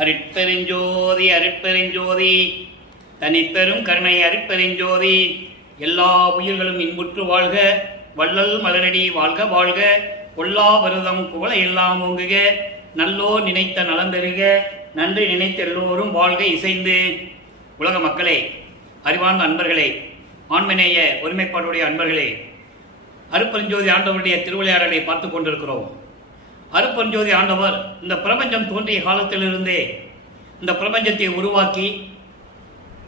அருட்பெருஞ்சோதி அருட்பெருஞ்சோதி தனிப்பெரும் கருணை அருட்பெருஞ்சோதி. எல்லா உயிர்களும் இன்புற்று வாழ்க, வள்ளல் மலரடி வாழ்க வாழ்க, கொல்லா வருதம் குவளை எல்லாம் ஓங்குக, நல்லோ நினைத்த நலம் பெறுக, நன்றி நினைத்த எல்லோரும் வாழ்க இசைந்து. உலக மக்களே, அறிவார்ந்த அன்பர்களே, ஆண்மநேய ஒருமைப்பாடுடைய அன்பர்களே, அருட்பெருஞ்சோதி ஆண்டவருடைய திருவிளையாடலை பார்த்து கொண்டிருக்கிறோம். அருட்பெருஞ்சோதி ஆண்டவர் இந்த பிரபஞ்சம் தோன்றிய காலத்திலிருந்தே இந்த பிரபஞ்சத்தை உருவாக்கி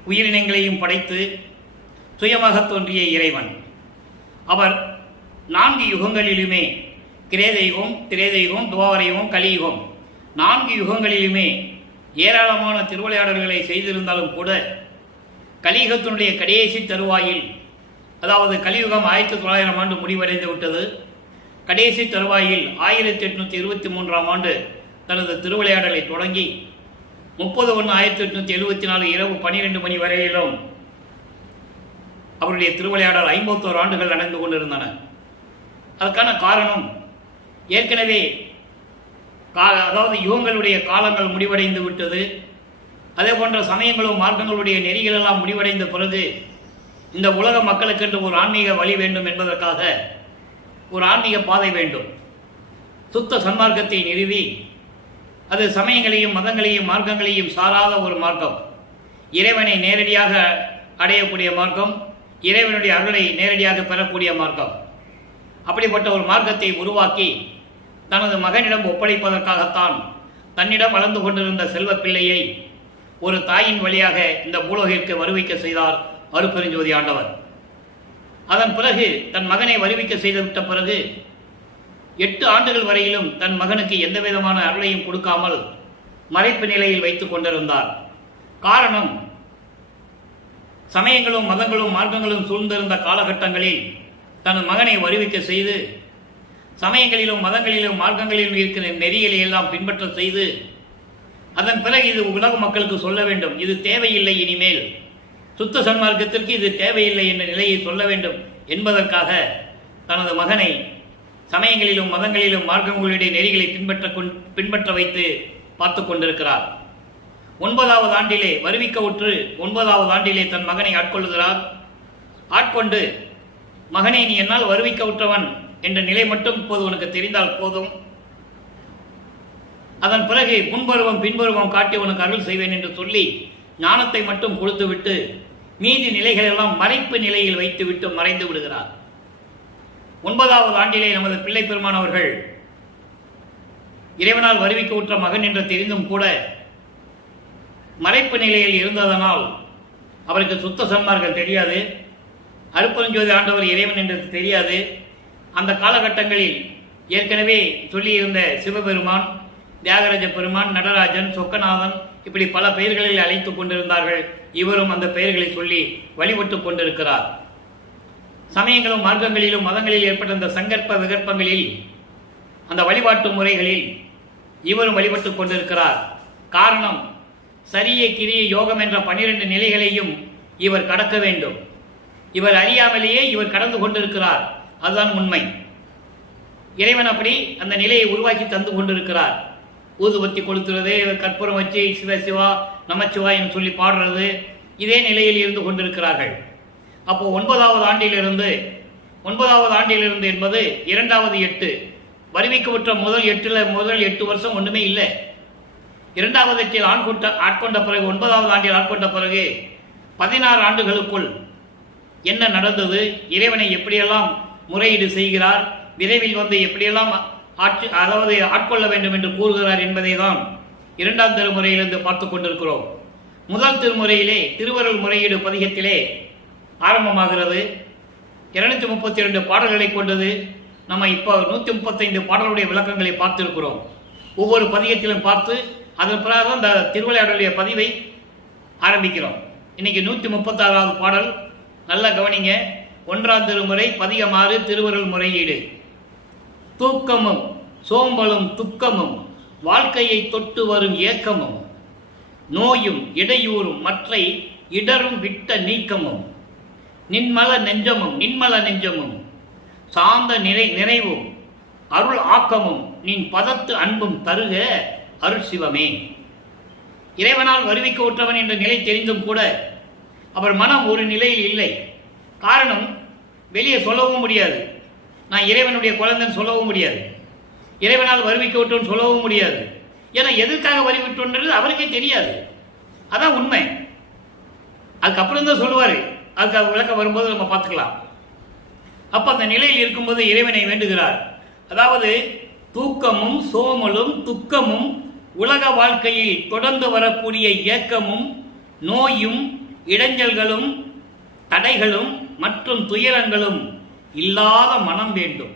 உயிரினங்களையும் படைத்து சுயமாக தோன்றிய இறைவன். அவர் 4 யுகங்களிலுமே, கிரேதயுகம், திரேதயுகம், துவாபரயுகம், கலியுகம், 4 யுகங்களிலுமே ஏராளமான திருவிளையாடல்களை செய்திருந்தாலும் கூட கலியுகத்தினுடைய கடைசி தருவாயில், அதாவது கலியுகம் 1900 ஆண்டு முடிவடைந்து விட்டது. கடைசி தருவாயில் 1823ஆம் ஆண்டு தனது திருவிளையாடலை தொடங்கி 30/1/1874 இரவு 12 மணி வரையிலும் அவருடைய திருவிளையாடல் 51 ஆண்டுகள் நடந்து கொண்டிருந்தன. அதற்கான காரணம், ஏற்கனவே அதாவது யுகங்களுடைய காலங்கள் முடிவடைந்து விட்டது. அதே போன்ற சமயங்களும் மார்க்கங்களுடைய நெறிகள் எல்லாம் முடிவடைந்த பிறகு இந்த உலக மக்களுக்கென்று ஒரு ஆன்மீக வழி வேண்டும் என்பதற்காக ஒரு ஆன்மீக பாதை வேண்டும். சுத்த சன்மார்க்கத்தை நிறுவி அது சமயங்களையும் மதங்களையும் மார்க்கங்களையும் சாராத ஒரு மார்க்கம், இறைவனை நேரடியாக அடையக்கூடிய மார்க்கம், இறைவனுடைய அருளை நேரடியாக பெறக்கூடிய மார்க்கம். அப்படிப்பட்ட ஒரு மார்க்கத்தை உருவாக்கி தனது மகனிடம் ஒப்படைப்பதற்காகத்தான் தன்னிடம் வளர்ந்து கொண்டிருந்த செல்வ பிள்ளையை ஒரு தாயின் வழியாக இந்த பூலோகிற்கு வருவிக்க செய்தார் அருட்பெருஞ்சோதி ஆண்டவர். அதன் பிறகு தன் மகனை வருவிக்க செய்துவிட்ட பிறகு 8 ஆண்டுகள் வரையிலும் தன் மகனுக்கு எந்த விதமான அருளையும் கொடுக்காமல் மறைப்பு நிலையில் வைத்துக் கொண்டிருந்தார். காரணம், சமயங்களும் மதங்களும் மார்க்கங்களும் சூழ்ந்திருந்த காலகட்டங்களில் தன் மகனை வருவிக்க செய்து சமயங்களிலும் மதங்களிலும் மார்க்கங்களிலும் இருக்கிற நெறிகளை எல்லாம் பின்பற்ற செய்து அதன் பிறகு இது உலக மக்களுக்கு சொல்ல வேண்டும், இது தேவையில்லை, இனிமேல் சுத்த சன்மார்க்கத்திற்கு இது தேவையில்லை என்ற நிலையை சொல்ல வேண்டும் என்பதற்காக தனது மகனை சமயங்களிலும் மதங்களிலும் மார்க்கங்களுடைய நெறிகளை பின்பற்ற வைத்து பார்த்து கொண்டிருக்கிறார். 9வது ஆண்டிலே வருவிக்க உற்று 9வது ஆண்டிலே தன் மகனை ஆட்கொள்ளுகிறார். ஆட்கொண்டு, மகனை நீ என்னால் வருவிக்க உற்றவன் என்ற நிலை மட்டும் இப்போது உனக்கு தெரிந்தால் போதும், அதன் பிறகு முன்பருவம் பின்பருவம் காட்டி உனக்கு அருள் செய்வேன் என்று சொல்லி ஞானத்தை மட்டும் கொடுத்துவிட்டு மீதி நிலைகள் எல்லாம் மறைப்பு நிலையில் வைத்துவிட்டு மறைந்து விடுகிறார். 9வது ஆண்டிலே நமது பிள்ளை பெருமானவர்கள் இறைவனால் வருவிக்க உற்ற மகன் என்று தெரிந்தும் கூட மறைப்பு நிலையில் இருந்ததனால் அவருக்கு சுத்த சன்மார்க்கம் தெரியாது, அருட்பெருஞ்சோதி ஆண்டவர் இறைவன் என்று தெரியாது. அந்த காலகட்டங்களில் ஏற்கனவே சொல்லியிருந்த சிவபெருமான், தியாகராஜ பெருமான், நடராஜன், சொக்கநாதன், இப்படி பல பெயர்களில் அழைத்துக் கொண்டிருந்தார்கள். இவரும் அந்த பெயர்களை சொல்லி வழிபட்டுக் கொண்டிருக்கிறார். சமயங்களும் மார்க்கங்களிலும் மதங்களில் ஏற்பட்ட அந்த சங்கற்ப விகற்பங்களில், அந்த வழிபாட்டு முறைகளில் இவரும் வழிபட்டுக் கொண்டிருக்கிறார். காரணம், சரிய கிரிய யோகம் என்ற 12 நிலைகளையும் இவர் கடக்க வேண்டும். இவர் அறியாமலேயே இவர் கடந்து கொண்டிருக்கிறார். அதுதான் உண்மை. இறைவன் அப்படி அந்த நிலையை உருவாக்கி தந்து கொண்டிருக்கிறார். ஊதுபத்தி கொளுத்துறது, கற்பூரம் வச்சு சிவ சிவா நமச்சிவா என்று சொல்லி பாடுறது, இதே நிலையில் இருந்து கொண்டிருக்கிறார்கள். அப்போ 9வது ஆண்டிலிருந்து என்பது 2வது 8 வருவிக்கப்பட்ட முதல் 8 வருஷம் ஒன்றுமே இல்லை. 2வது 8 ஆட்கொண்ட பிறகு 9வது ஆண்டில் ஆட்கொண்ட பிறகு 16 ஆண்டுகளுக்குள் என்ன நடந்தது, இறைவனை எப்படியெல்லாம் முறையீடு செய்கிறார், விரைவில் வந்து எப்படியெல்லாம் ஆட்கொள்ள வேண்டும் என்று கூறுகிறார் என்பதை தான் 2ஆம் திருமுறையிலிருந்து பார்த்து கொண்டிருக்கிறோம். முதல் திருமுறையிலே திருவருள் முறையீடு பதிகத்திலே ஆரம்பமாகிறது. 232 பாடல்களை கொண்டது. நம்ம இப்போ 135 பாடலுடைய விளக்கங்களை பார்த்திருக்கிறோம். ஒவ்வொரு பதிகத்திலும் பார்த்து அதன் பிறகு அந்த திருவிளையாடலுடைய பதிவை ஆரம்பிக்கிறோம். இன்னைக்கு 136வது பாடல். நல்லா கவனிங்க. 1ஆம் திருமுறை பதிகம் 6 திருவருள் முறையீடு. தூக்கமும் சோம்பலும் துக்கமும் வாழ்க்கையை தொட்டு வரும் ஏக்கமும் நோயும் இடையூறும் மற்றை இடரும் விட்ட நீக்கமும் நின்மல நெஞ்சமும் சார்ந்த நிறைவும் அருள் ஆக்கமும் நின் பதத்து அன்பும் தருக அருள் சிவமே. இறைவனால் வருவிக்க உற்றவன் என்ற நிலை தெரிந்தும் கூட அவர் மனம் ஒரு நிலையில் இல்லை. காரணம், வெளியே சொல்லவும் முடியாது, நான் இறைவனுடைய குழந்தைன்னு சொல்லவும் முடியாது, இறைவனால் வருவிக்க விட்டோன்னு சொல்லவும் முடியாது. ஏன்னா எதற்காக வருவிட்டோன்றது அவருக்கே தெரியாது. அதான் உண்மை. அதுக்கப்புறம் தான் சொல்லுவார். அதுக்கு விளக்கம் வரும்போது நம்ம பார்த்துக்கலாம். அப்போ அந்த நிலையில் இருக்கும்போது இறைவனை வேண்டுகிறார். அதாவது தூக்கமும் சோமலும் துக்கமும் உலக வாழ்க்கையில் தொடர்ந்து வரக்கூடிய ஏக்கமும் நோயும் இடைஞ்சல்களும் தடைகளும் மற்றும் துயரங்களும் இல்லாத மனம் வேண்டும்.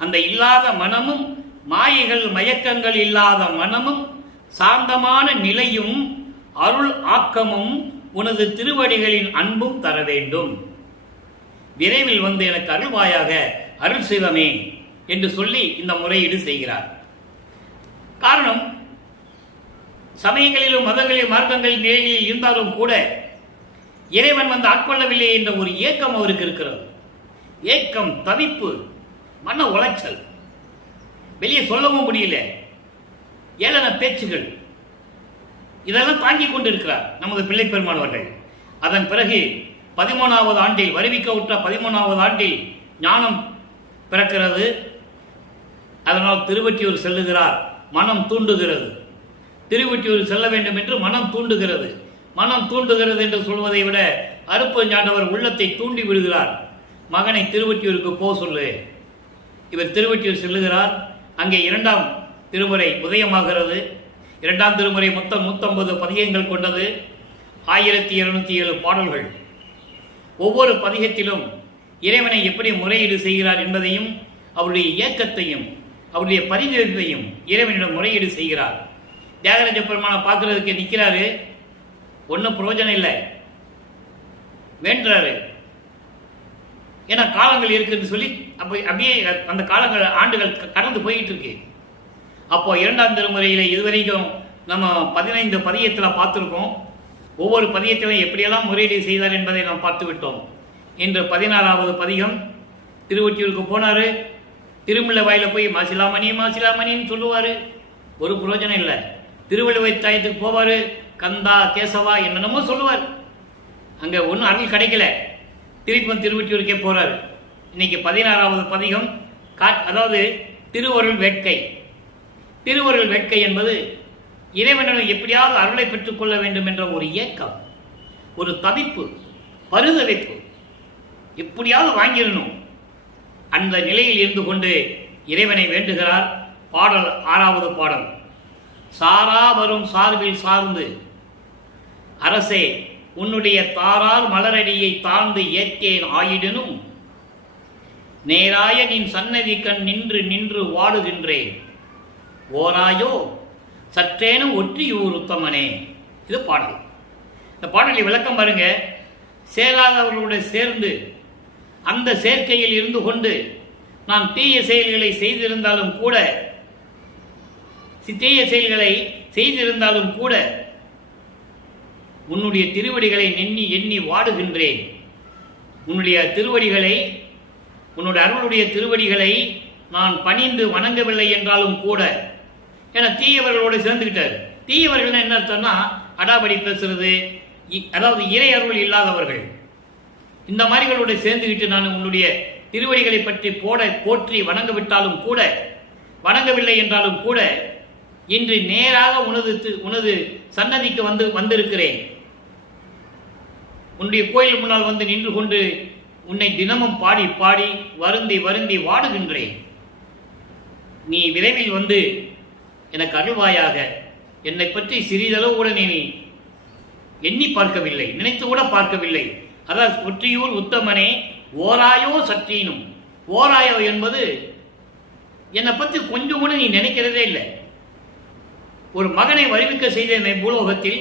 அந்த இல்லாத மனமும் மாயைகள் மயக்கங்கள் இல்லாத மனமும் சாந்தமான நிலையும் அருள் ஆக்கமும் உனது திருவடிகளின் அன்பும் தர வேண்டும். விரைவில் வந்து எனக்கு அருள்வாயாக, அருள் சிவமே என்று சொல்லி இந்த முறையீடு செய்கிறார். காரணம், சமயங்களிலும் மதங்களிலும் மார்க்கங்களின் நிலைகளில் இருந்தாலும் கூட இறைவன் வந்து ஆட்கொள்ளவில்லை என்ற ஒரு ஏக்கம் அவருக்கு இருக்கிறது. ஏக்கம், தவிப்பு, மன உளைச்சல், வெளியே சொல்லவும் முடியல, ஏளன பேச்சுகள், இதெல்லாம் தாங்கிக் கொண்டிருக்கிறார் நமது பிள்ளை பெருமானவர்கள். அதன் பிறகு 13வது ஆண்டில், வருவிக்க உற்ற 13வது ஆண்டில் ஞானம் பிறக்கிறது. அதனால் திருவொற்றியூர் செல்லுகிறார். மனம் தூண்டுகிறது. திருவொற்றியூர் செல்ல வேண்டும் என்று மனம் தூண்டுகிறது. மனம் தூண்டுகிறது என்று சொல்வதை விட அருட்பெருஞ்சாண்டவர் உள்ளத்தை தூண்டி விடுகிறார். மகனை திருவொற்றியூருக்கு போக சொல்லு. இவர் திருவொற்றியூர் செல்லுகிறார். அங்கே 2ஆம் திருமுறை உதயமாகிறது. 2ஆம் திருமுறை மொத்தம் 150 பதிகங்கள் கொண்டது. 1207 பாடல்கள். ஒவ்வொரு பதிகத்திலும் இறைவனை எப்படி முறையீடு செய்கிறார் என்பதையும் அவருடைய இயக்கத்தையும் அவருடைய பரிந்துரைப்பையும் இறைவனிடம் முறையீடு செய்கிறார். தியாகராஜ பெருமானை பார்க்கறதுக்கு நிற்கிறாரு. ஒன்றும் பிரயோஜனம் இல்லை, வேண்டுறாரு. ஏன்னா காலங்கள் இருக்குன்னு சொல்லி அப்படியே அந்த காலங்கள் ஆண்டுகள் கடந்து போயிட்டு இருக்கு. அப்போ 2ஆம் திருமுறையில் இதுவரைக்கும் நம்ம 15 பதியத்தில் பார்த்துருக்கோம். ஒவ்வொரு பதியத்திலும் எப்படியெல்லாம் முறையீடு செய்தார் என்பதை நாம் பார்த்து விட்டோம். இன்று 16வது பதிகம். திருவொற்றியூருக்கு போனார். திருமலை வாயில போய் மாசிலாமணி மாசிலாமணின்னு சொல்லுவார். ஒரு பிரயோஜனம் இல்லை. திருவள்ளுவத்தாயத்துக்கு போவார். கந்தா கேசவா என்னென்னமோ சொல்லுவார். அங்கே ஒன்றும் அருள் கிடைக்கல. திருப்பம் திருவொற்றியூருக்கே போகிறார். இன்னைக்கு 16வது பதிகம். அதாவது திருவருள் வேட்கை. திருவருள் வேட்கை என்பது இறைவனிடம் எப்படியாவது அருளை பெற்றுக்கொள்ள வேண்டும் என்ற ஒரு ஏக்கம், ஒரு தவிப்பு, பரிதவிப்பு, எப்படியாவது வாங்கிடணும். அந்த நிலையில் இருந்து கொண்டு இறைவனை வேண்டுகிறார். பாடல் 6வது பாடல். சாரா வரும் சார்பில் சார்ந்து அரசே உன்னுடைய தாரார் மலரடியை தாழ்ந்து ஏற்கேன் ஆயிடனும் நேராய நின் சன்னதி கண் நின்று நின்று வாடுகின்றேன் ஓராயோ சற்றேனும் ஒற்றியூர் உத்தமனே. இது பாடல். இந்த பாடலை விளக்கம் பாருங்க. சேராதவர்களுடன் சேர்ந்து அந்த சேர்க்கையில் இருந்து கொண்டு நான் தீய செயல்களை செய்திருந்தாலும் கூட உன்னுடைய திருவடிகளை எண்ணி வாடுகின்றேன். உன்னுடைய திருவடிகளை, உன்னுடைய அருளுடைய திருவடிகளை நான் பணிந்து வணங்கவில்லை என்றாலும் கூட, ஏன்னா தீயவர்களோடு சேர்ந்துக்கிட்டார். தீயவர்கள் என்ன அர்த்தம்னா அடாபடி பேசுறது, அதாவது இறை அருள் இல்லாதவர்கள். இந்த மாதிரிகளோடு சேர்ந்துக்கிட்டு நான் உன்னுடைய திருவடிகளை பற்றி போற்றி வணங்கவிட்டாலும் கூட, வணங்கவில்லை என்றாலும் கூட, இன்று நேராக உனது சன்னதிக்கு வந்திருக்கிறேன். உன்னுடைய கோயில் முன்னால் வந்து நின்று கொண்டு உன்னை தினமும் பாடி பாடி வருந்தி வருந்தி வாடுகின்றேன். நீ விரைவில் வந்து எனக்கு அருள்வாயாக. என்னை பற்றி சிறிதளவு கூட நீ எண்ணி பார்க்கவில்லை, நினைத்து கூட பார்க்கவில்லை. அதாவது ஒற்றியூர் உத்தமனே ஓராயோ சற்றீனும். ஓராயோ என்பது என்னை பற்றி கொஞ்சம் கூட நீ நினைக்கிறதே இல்லை. ஒரு மகனை வருவிக்க செய்த பூலோகத்தில்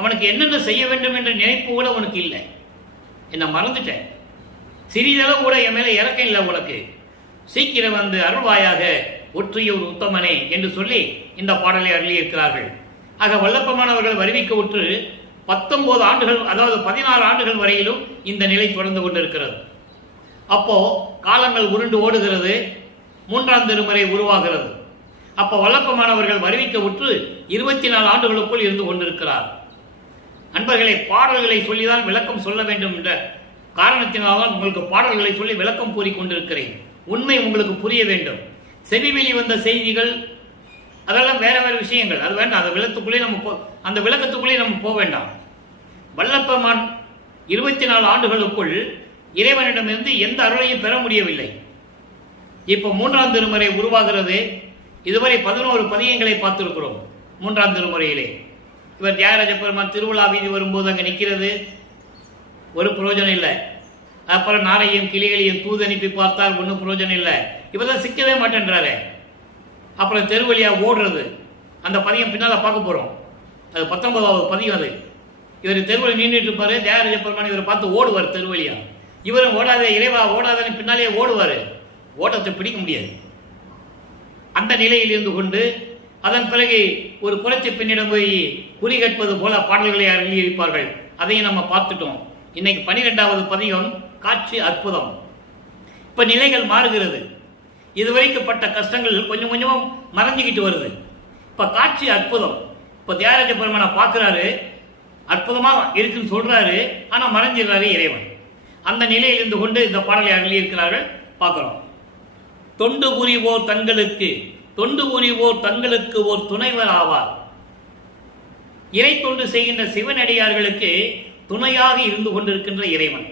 அவனுக்கு என்னென்ன செய்ய வேண்டும் என்ற நினைப்பு கூட உனக்கு இல்லை. என்னை மறந்துட்டேன். சிறிதளவு கூட என் மேலே இறக்கம் இல்லை உனக்கு. சீக்கிரம் வந்து அருள்வாயாக ஒற்றியூர் உத்தமனே என்று சொல்லி இந்த பாடலை அருளியிருக்கிறார்கள். ஆக வல்லப்பமானவர்கள் வருவிக்க உற்று 19 ஆண்டுகள், அதாவது 16 ஆண்டுகள் வரையிலும் இந்த நிலை தொடர்ந்து கொண்டிருக்கிறது. அப்போ காலங்கள் உருண்டு ஓடுகிறது. 3ஆம் திருமுறை உருவாகிறது. அப்ப வல்லப்பமானவர்கள் வருவிக்க உற்று 24 ஆண்டுகளுக்குள் இருந்து கொண்டிருக்கிறார். அன்பர்களை, பாடல்களை சொல்லிதான் விளக்கம் சொல்ல வேண்டும் என்ற காரணத்தினால்தான் உங்களுக்கு பாடல்களை சொல்லி விளக்கம் கூறிக்கொண்டிருக்கிறேன். உண்மை உங்களுக்கு புரிய வேண்டும். செவி வெளிவந்த செய்திகள் அதெல்லாம் வேற வேற விஷயங்கள், அது வேண்டாம். அந்த விளக்கத்துக்குள்ளே நம்ம போக வேண்டாம். வல்லப்பமான் 24 ஆண்டுகளுக்குள் இறைவனிடமிருந்து எந்த அருளையும் பெற முடியவில்லை. இப்போ 3ஆம் திருமுறை உருவாகிறது. இதுவரை 11 பதிகங்களை பார்த்திருக்கிறோம் 3ஆம் திருமுறையிலே. இவர் தியாகராஜ பெருமான் திருவிழா வீதி வரும்போது அங்கே நிற்கிறது, ஒரு பிரயோஜனம் இல்லை. அப்புறம் நாரையும் கிளிகளையும் தூது அனுப்பி பார்த்தால் ஒன்றும் பிரயோஜனம் இல்லை. இவதான் சிக்கவே மாட்டேன்றாரு. அப்புறம் தெருவழியா ஓடுறது, அந்த பதியம் பின்னால் பார்க்க போகிறோம். அது 19வது பதியம். அது இவர் தெருவழி நின்றுட்டு இருப்பாரு. தியாகராஜ பெருமான் இவரை பார்த்து ஓடுவார் தெருவழியா. இவரும் ஓடாத இறைவா ஓடாதன்னு பின்னாலே ஓடுவார். ஓட்டத்தை பிடிக்க முடியாது. அந்த நிலையில் இருந்து கொண்டு அதன் பிறகு ஒரு குறைச்சி பெண்ணிடம் போய் குறி கட்டுவது போல பாடல்களை எழுதியிருப்பார்கள். அதையும் நம்ம பார்த்துட்டோம். இன்னைக்கு 12வது பதிகம் காட்சி அற்புதம். இப்ப நிலைகள் மாறுகிறது. இதுவரைக்கும் பட்ட கஷ்டங்கள் கொஞ்சம் கொஞ்சமா மறைஞ்சுக்கிட்டு வருது. இப்ப காட்சி அற்புதம். இப்ப தியாகராஜ பெருமானை பார்க்கிறாரு, அற்புதமா இருக்குன்னு சொல்றாரு, ஆனா மறைஞ்சிடுறாரு இறைவன். அந்த நிலையில் இருந்து கொண்டு இந்த பாடலை எழுதியிருக்கிறார்கள், பார்க்கிறோம். தொண்டு புரிவோர் தங்களுக்கு ஓர் துணைவர் ஆவார். இறை தொண்டு செய்கின்ற சிவனடியார்களுக்கு துணையாக இருந்து கொண்டிருக்கின்ற இறைவன்.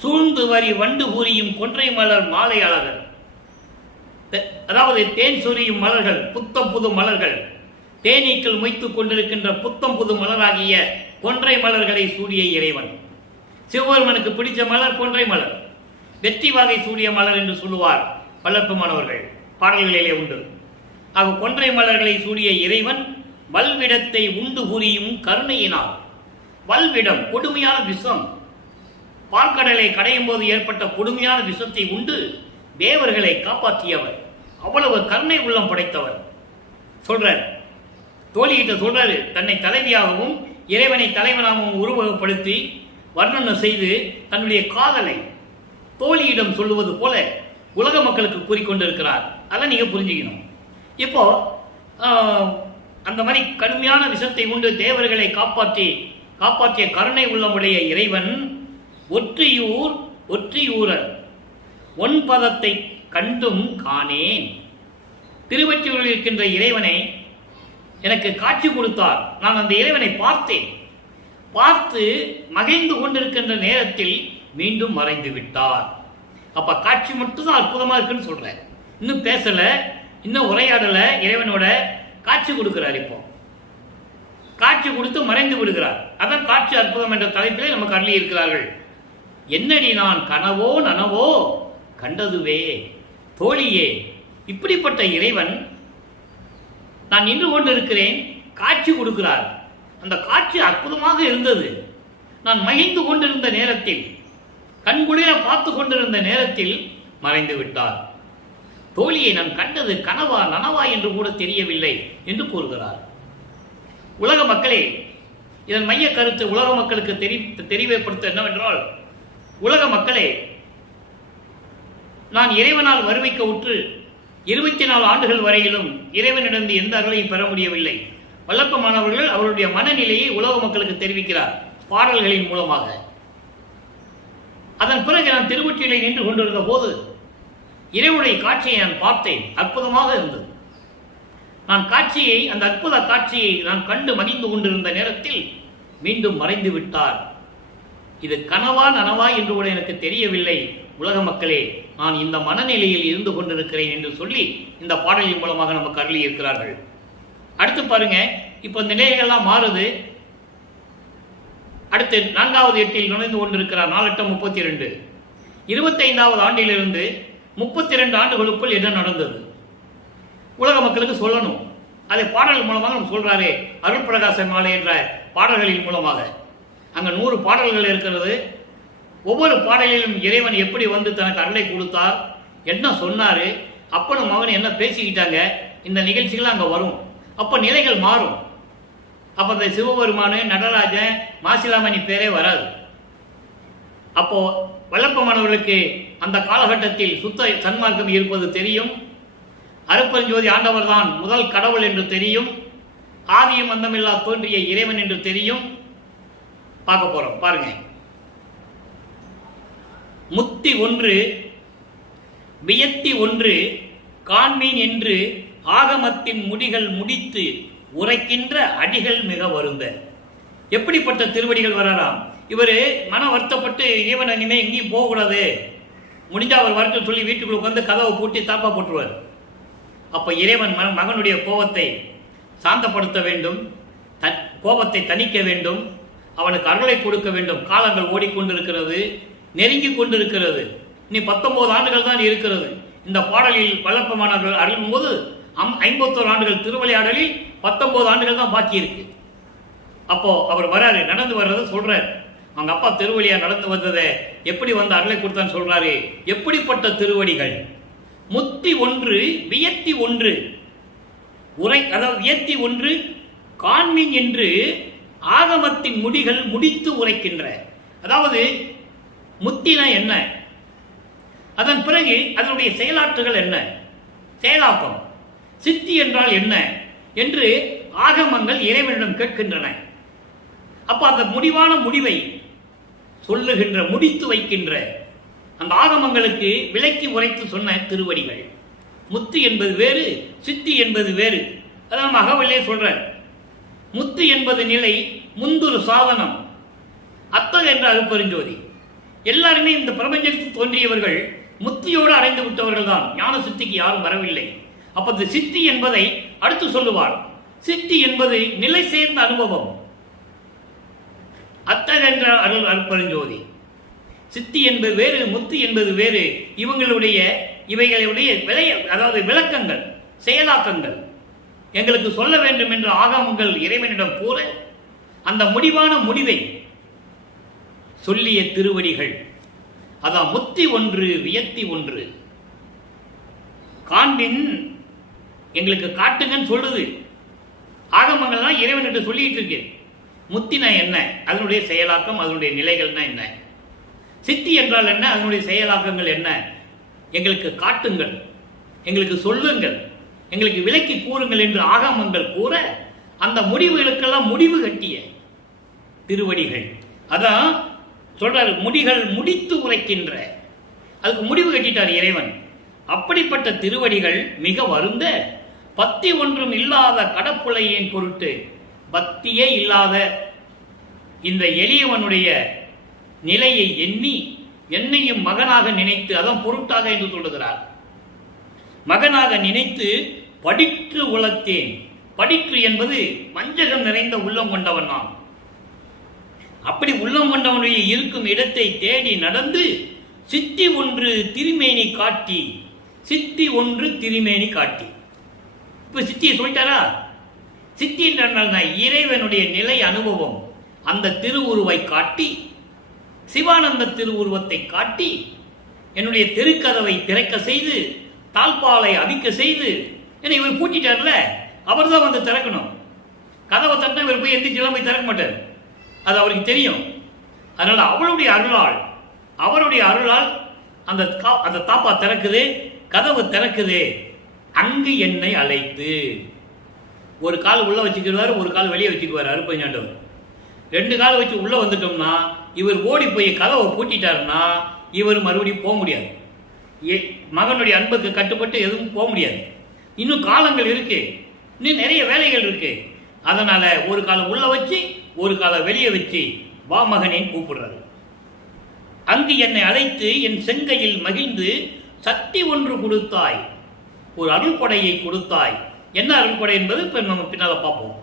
சூழ்ந்து வரி வண்டு புரியும் கொன்றை மலர் மாலை அழகர், அதாவது தேன் சொரியும் மலர்கள், புத்தம் புது மலர்கள், தேனீக்கள் மொய்த்துக் கொண்டிருக்கின்ற புத்தம் புது மலராகிய கொன்றை மலர்களை சூடிய இறைவன். சிவபெருமனுக்கு பிடிச்ச மலர் கொன்றை மலர், வெற்றி வாகை சூடிய மலர் என்று சொல்லுவார் வல்லப்பமானவர்கள், பாடல்களிலே உண்டு. ஆக கொன்றை மலர்களை சூடிய இறைவன் வல்விடத்தை உண்டு புரியும் கருணையினால். வல்விடம் கொடுமையான விஷம், பார்க்கடலை கடையும் போது ஏற்பட்ட கொடுமையான விஷத்தை உண்டு தேவர்களை காப்பாற்றியவர். அவ்வளவு கருணை உள்ளம் படைத்தவர். சொல்றார், தோழிகிட்ட சொல்றாரு, தன்னை தலைவியாகவும் இறைவனை தலைவனாகவும் உருவகப்படுத்தி வர்ணனை செய்து தன்னுடைய காதலை தோழியிடம் சொல்லுவது போல உலக மக்களுக்கு கூறிக்கொண்டிருக்கிறார். அதை நீங்க புரிஞ்சுக்கணும். இப்போ அந்த மாதிரி கடுமையான விஷத்தை உண்டு தேவர்களை காப்பாற்றிய கருணை உள்ளமுடைய இறைவன் ஒற்றியூரர் ஒன்பதத்தை கண்டும் காணேன். திருவொற்றியூரில் இருக்கின்ற இறைவனை எனக்கு காட்சி கொடுத்தார். நான் அந்த இறைவனை பார்த்தேன். பார்த்து மகிழ்ந்து கொண்டிருக்கின்ற நேரத்தில் மீண்டும் மறைந்து விட்டார். அப்ப காட்சி மட்டும்தான் அற்புதமா இருக்குன்னு சொல்றேன். இன்னும் பேசல, இன்னும் உரையாடல, இறைவனோட காட்சி கொடுக்கிறார். இப்போ காட்சி கொடுத்து மறைந்து விடுகிறார். அதான் காட்சி அற்புதம் என்ற தலைப்பிலே நமக்கு அள்ளி இருக்கிறார்கள். என்னடி நான் கனவோ நனவோ கண்டதுவே தோழியே, இப்படிப்பட்ட இறைவன் நான் நின்று கொண்டு இருக்கிறேன், காட்சி கொடுக்கிறார். அந்த காட்சி அற்புதமாக இருந்தது. நான் மகிழ்ந்து கொண்டிருந்த நேரத்தில், கண்குளிர பார்த்து கொண்டிருந்த நேரத்தில் மறைந்து விட்டார். தோழியை நான் கண்டது கனவா நனவா என்று கூட தெரியவில்லை என்று கூறுகிறார். உலக மக்களே, இதன் மைய கருத்து உலக மக்களுக்கு தெரியப்படுத்த என்னவென்றால், உலக மக்களே, நான் இறைவனால் வருவிக்க உற்று 24 ஆண்டுகள் வரையிலும் இறைவனிடம் எந்த அருளையும் பெற முடியவில்லை. வல்லப்பமானவர்கள் அவருடைய மனநிலையை உலக மக்களுக்கு தெரிவிக்கிறார் பாடல்களின் மூலமாக. அதன் பிறகு நான் திருவொற்றியூரில் நின்று கொண்டிருந்த போது இறைவனுடைய காட்சியை நான் பார்த்தேன். அற்புதமாக இருந்தது. நான் அந்த அற்புத காட்சியை நான் கண்டு மகிழ்ந்து கொண்டிருந்த நேரத்தில் மீண்டும் மறைந்து விட்டார். இது கனவா நனவா என்று கூட எனக்கு தெரியவில்லை. உலக மக்களே, நான் இந்த மனநிலையில் இருந்து கொண்டிருக்கிறேன் என்று சொல்லி இந்த பாடலின் மூலமாக நமக்கு அருளி இருக்கிறார்கள். அடுத்து பாருங்க, இப்ப இந்த நிலைகள்லாம் மாறுது. அடுத்து 4வது எட்டில் நுழைந்து கொண்டிருக்கிறார். 4-32 25வது ஆண்டிலிருந்து 32 ஆண்டுகளுக்குள் என்ன நடந்தது உலக மக்களுக்கு சொல்லணும். அதை பாடல்கள் மூலமாக நம்ம சொல்றாரு. அருள் பிரகாச மாலை என்ற பாடல்களின் மூலமாக அங்க 100 பாடல்கள் இருக்கிறது. ஒவ்வொரு பாடலிலும் இறைவன் எப்படி வந்து தனக்கு அருளை கொடுத்தார், என்ன சொன்னாரு, அப்பனும் மகன் என்ன பேசிக்கிட்டாங்க, இந்த நிகழ்ச்சிகள் அங்க வரும். அப்ப நிலைகள் மாறும். அப்ப இந்த சிவபெருமானு, நடராஜன், மாசிலாமணி பேரே வராது. அப்போ வல்லப்பமானவர்களுக்கு அந்த காலகட்டத்தில் சுத்த சன்மார்க்கம் இருப்பது தெரியும். அருப்பெருஞ்சோதி ஆண்டவர் தான் முதல் கடவுள் என்று தெரியும். ஆதியும் அந்தமில்லா தோன்றிய இறைவன் என்று தெரியும். பார்க்க போறோம் பாருங்க. முத்தி ஒன்று வியத்தி ஒன்று காண்மீன் என்று ஆகமத்தின் முடிகள் முடித்து உரைக்கின்ற அடிகள் மிக வருந்த. எப்படிப்பட்ட திருவடிகள் வராராம். இவர் மன வருத்தப்பட்டு இறைவன் இனிமே எங்கேயும் போகக்கூடாது, முடிஞ்சா அவர் வரட்டு சொல்லி வீட்டுக்குள்ள உட்காந்து கதவை பூட்டி தாப்பா போட்டுருவார். அப்ப இறைவன் மகனுடைய கோபத்தை சாந்தப்படுத்த வேண்டும், கோபத்தை தணிக்க வேண்டும், அவனுக்கு அருளை கொடுக்க வேண்டும். காலங்கள் ஓடிக்கொண்டிருக்கிறது, நெருங்கி கொண்டிருக்கிறது. இனி 19 ஆண்டுகள் தான் இருக்கிறது. இந்த பாடலில் வளர்ப்பமானவர்கள் அருளும் போது 51 ஆண்டுகள், திருவிளையாடலில் 19 ஆண்டுகள் தான் பாக்கி இருக்கு. அப்போ அவர் வராரு, நடந்து வர்றதை சொல்றாரு. அவங்க அப்பா திருவழியா நடந்து வந்ததை எப்படி வந்து அருளை கொடுத்தான்னு சொல்றாரு. எப்படிப்பட்ட திருவடிகள். முத்தி ஒன்று வியத்தி ஒன்று உரை, அதாவது வியத்தி ஒன்று காண்மீன் என்று ஆகமத்தின் முடிகள் முடித்து உரைக்கின்ற. அதாவது முத்தினா என்ன, அதன் பிறகு அதனுடைய செயலாற்றுகள் என்ன, செயலாக்கம், சித்தி என்றால் என்ன என்று ஆகமங்கள் இறைவனிடம் கேட்கின்றன. அப்ப அந்த முடிவான முடிவை சொல்லுகின்ற, முடித்து வைக்கின்ற அந்த ஆகமங்களுக்கு விளக்கி உரைத்து சொன்ன திருவடிகள். முத்து என்பது வேறு, சித்தி என்பது வேறு. அதான் அகவல்லே சொல்ற. முத்து என்பது நிலை, முந்துரு சாதனம், அத்தல் என்ற அருப்பெருஞ்சோதி. எல்லாருமே இந்த பிரபஞ்சத்தில் தோன்றியவர்கள் முத்தியோடு அடைந்து விட்டவர்கள் தான். ஞான சித்திக்கு யாரும் வரவில்லை. அப்ப இந்த சித்தி என்பதை அடுத்து சொல்லுவார். சித்தி என்பது நிலை சேர்ந்த அனுபவம். அத்தகென்ற அருள் அருப்பெருஞ்சோதி. சித்தி என்பது வேறு, முத்து என்பது வேறு. இவைகளுடைய அதாவது விளக்கங்கள், செயலாக்கங்கள் எங்களுக்கு சொல்ல வேண்டும் என்று ஆகமங்கள் இறைவனிடம் கூற, அந்த முடிவான முடிவை சொல்லிய திருவடிகள். அதான் முத்தி ஒன்று வியத்தி ஒன்று. காண்பின் எங்களுக்கு காட்டுங்கன்னு சொல்றது. ஆகமங்கள் தான் இறைவனிட்ட சொல்லிட்டு இருக்கு. முத்தினா என்ன, அதனுடைய செயலாக்கம், அதனுடைய நிலைகள்னா என்ன, சித்தி என்றால் என்ன, அதனுடைய செயலாக்கங்கள் என்ன, எங்களுக்கு காட்டுங்கள், எங்களுக்கு சொல்லுங்கள், எங்களுக்கு விளக்கி கூறுங்கள் என்று ஆகமங்கள் கூற, அந்த முடிவுகளுக்கெல்லாம் முடிவு கட்டிய திருவடிகள். அதான் சொல்றாரு, முடிகள் முடித்து உரைக்கின்ற. அதுக்கு முடிவு கட்டிட்டார் இறைவன். அப்படிப்பட்ட திருவடிகள் மிக வருந்த பத்தி ஒன்றும் இல்லாத கடப்புலையின் பொருட்டு. பக்தியே இல்லாத இந்த எளியவனுடைய நிலையை எண்ணி என்னையும் மகனாக நினைத்து, அதான் பொருட்டாக என்று சொல்லுகிறார். மகனாக நினைத்து படிற்று உளத்தேன். படிற்று என்பது வஞ்சகம் நிறைந்த உள்ளம் கொண்டவன் நான். அப்படி உள்ளம் கொண்டவனுடைய இருக்கும் இடத்தை தேடி நடந்து சித்தி ஒன்று திருமேனி காட்டி. சித்தி ஒன்று திருமேனி காட்டி. இப்ப சித்தியை சொல்லிட்டாரா? சித்தி என்றால் இறைவனுடைய நிலை அனுபவம். அந்த திருவுருவை காட்டி, சிவானந்த திருவுருவத்தை காட்டி, என்னுடைய தெருக்கதவை திறக்க செய்து, தாழ்பாலை அவிக்க செய்து, என்னை இவர் பூட்டிட்டார்ல, அவர் தான் வந்து திறக்கணும். கதவை தட்டின இவர் போய் எந்திரிச்சு போய் திறக்க மாட்டார். அது அவருக்கு தெரியும். அதனால அவருடைய அருளால் அந்த தாப்பா திறக்குது, கதவு திறக்குது. அங்கு என்னை அழைத்து, ஒரு கால் உள்ள வச்சுக்கிறாரு, ஒரு கால் வெளியே வச்சுக்குவார் அருப்பஞ்சாண்டவர். 2 கால் வச்சு உள்ள வந்துட்டோம்னா, இவர் ஓடி போய் கதவை பூட்டிட்டாருன்னா இவர் மறுபடியும் போக முடியாது. மகனுடைய அன்புக்கு கட்டுப்பட்டு எதுவும் போக முடியாது. இன்னும் காலங்கள் இருக்கு, இன்னும் நிறைய வேலைகள் இருக்கு. அதனால ஒரு காலம் உள்ள வச்சு ஒரு காலம் வெளியே வச்சு வா மகனேன்னு கூப்பிடுறாரு. அங்கு என்னை அழைத்து என் செங்கையில் மகிழ்ந்து சக்தி ஒன்று கொடுத்தாய், ஒரு அருள் கொடையை கொடுத்தாய். என்ன அருள் கொடை என்பது இப்ப நம்ம பின்னால பார்ப்போம்.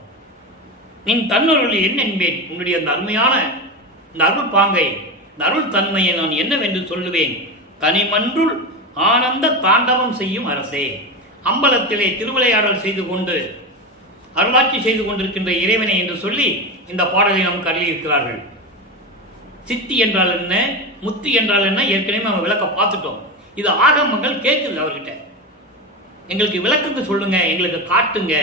நின் தன்னருள் என்ன என்பேன். உன்னுடைய அந்த அருமையான இந்த அருள் பாங்கை, இந்த அருள் தன்மையை நான் என்னவென்று சொல்லுவேன். தனிமன்றுள் ஆனந்த தாண்டவம் செய்யும் அரசே. அம்பலத்திலே திருவிளையாடல் செய்து கொண்டு அருளாட்சி செய்து கொண்டிருக்கின்ற இறைவனை என்று சொல்லி இந்த பாடலை நமக்கு அருளியிருக்கிறார்கள். சித்தி என்றால் என்ன, முத்தி என்றால் என்ன, ஏற்கனவே நம்ம விளக்க பார்த்துட்டோம். இது ஆகமங்கள் கேட்குது அவர்கிட்ட. எங்களுக்கு விளக்குங்க சொல்லுங்க, எங்களுக்கு காட்டுங்க.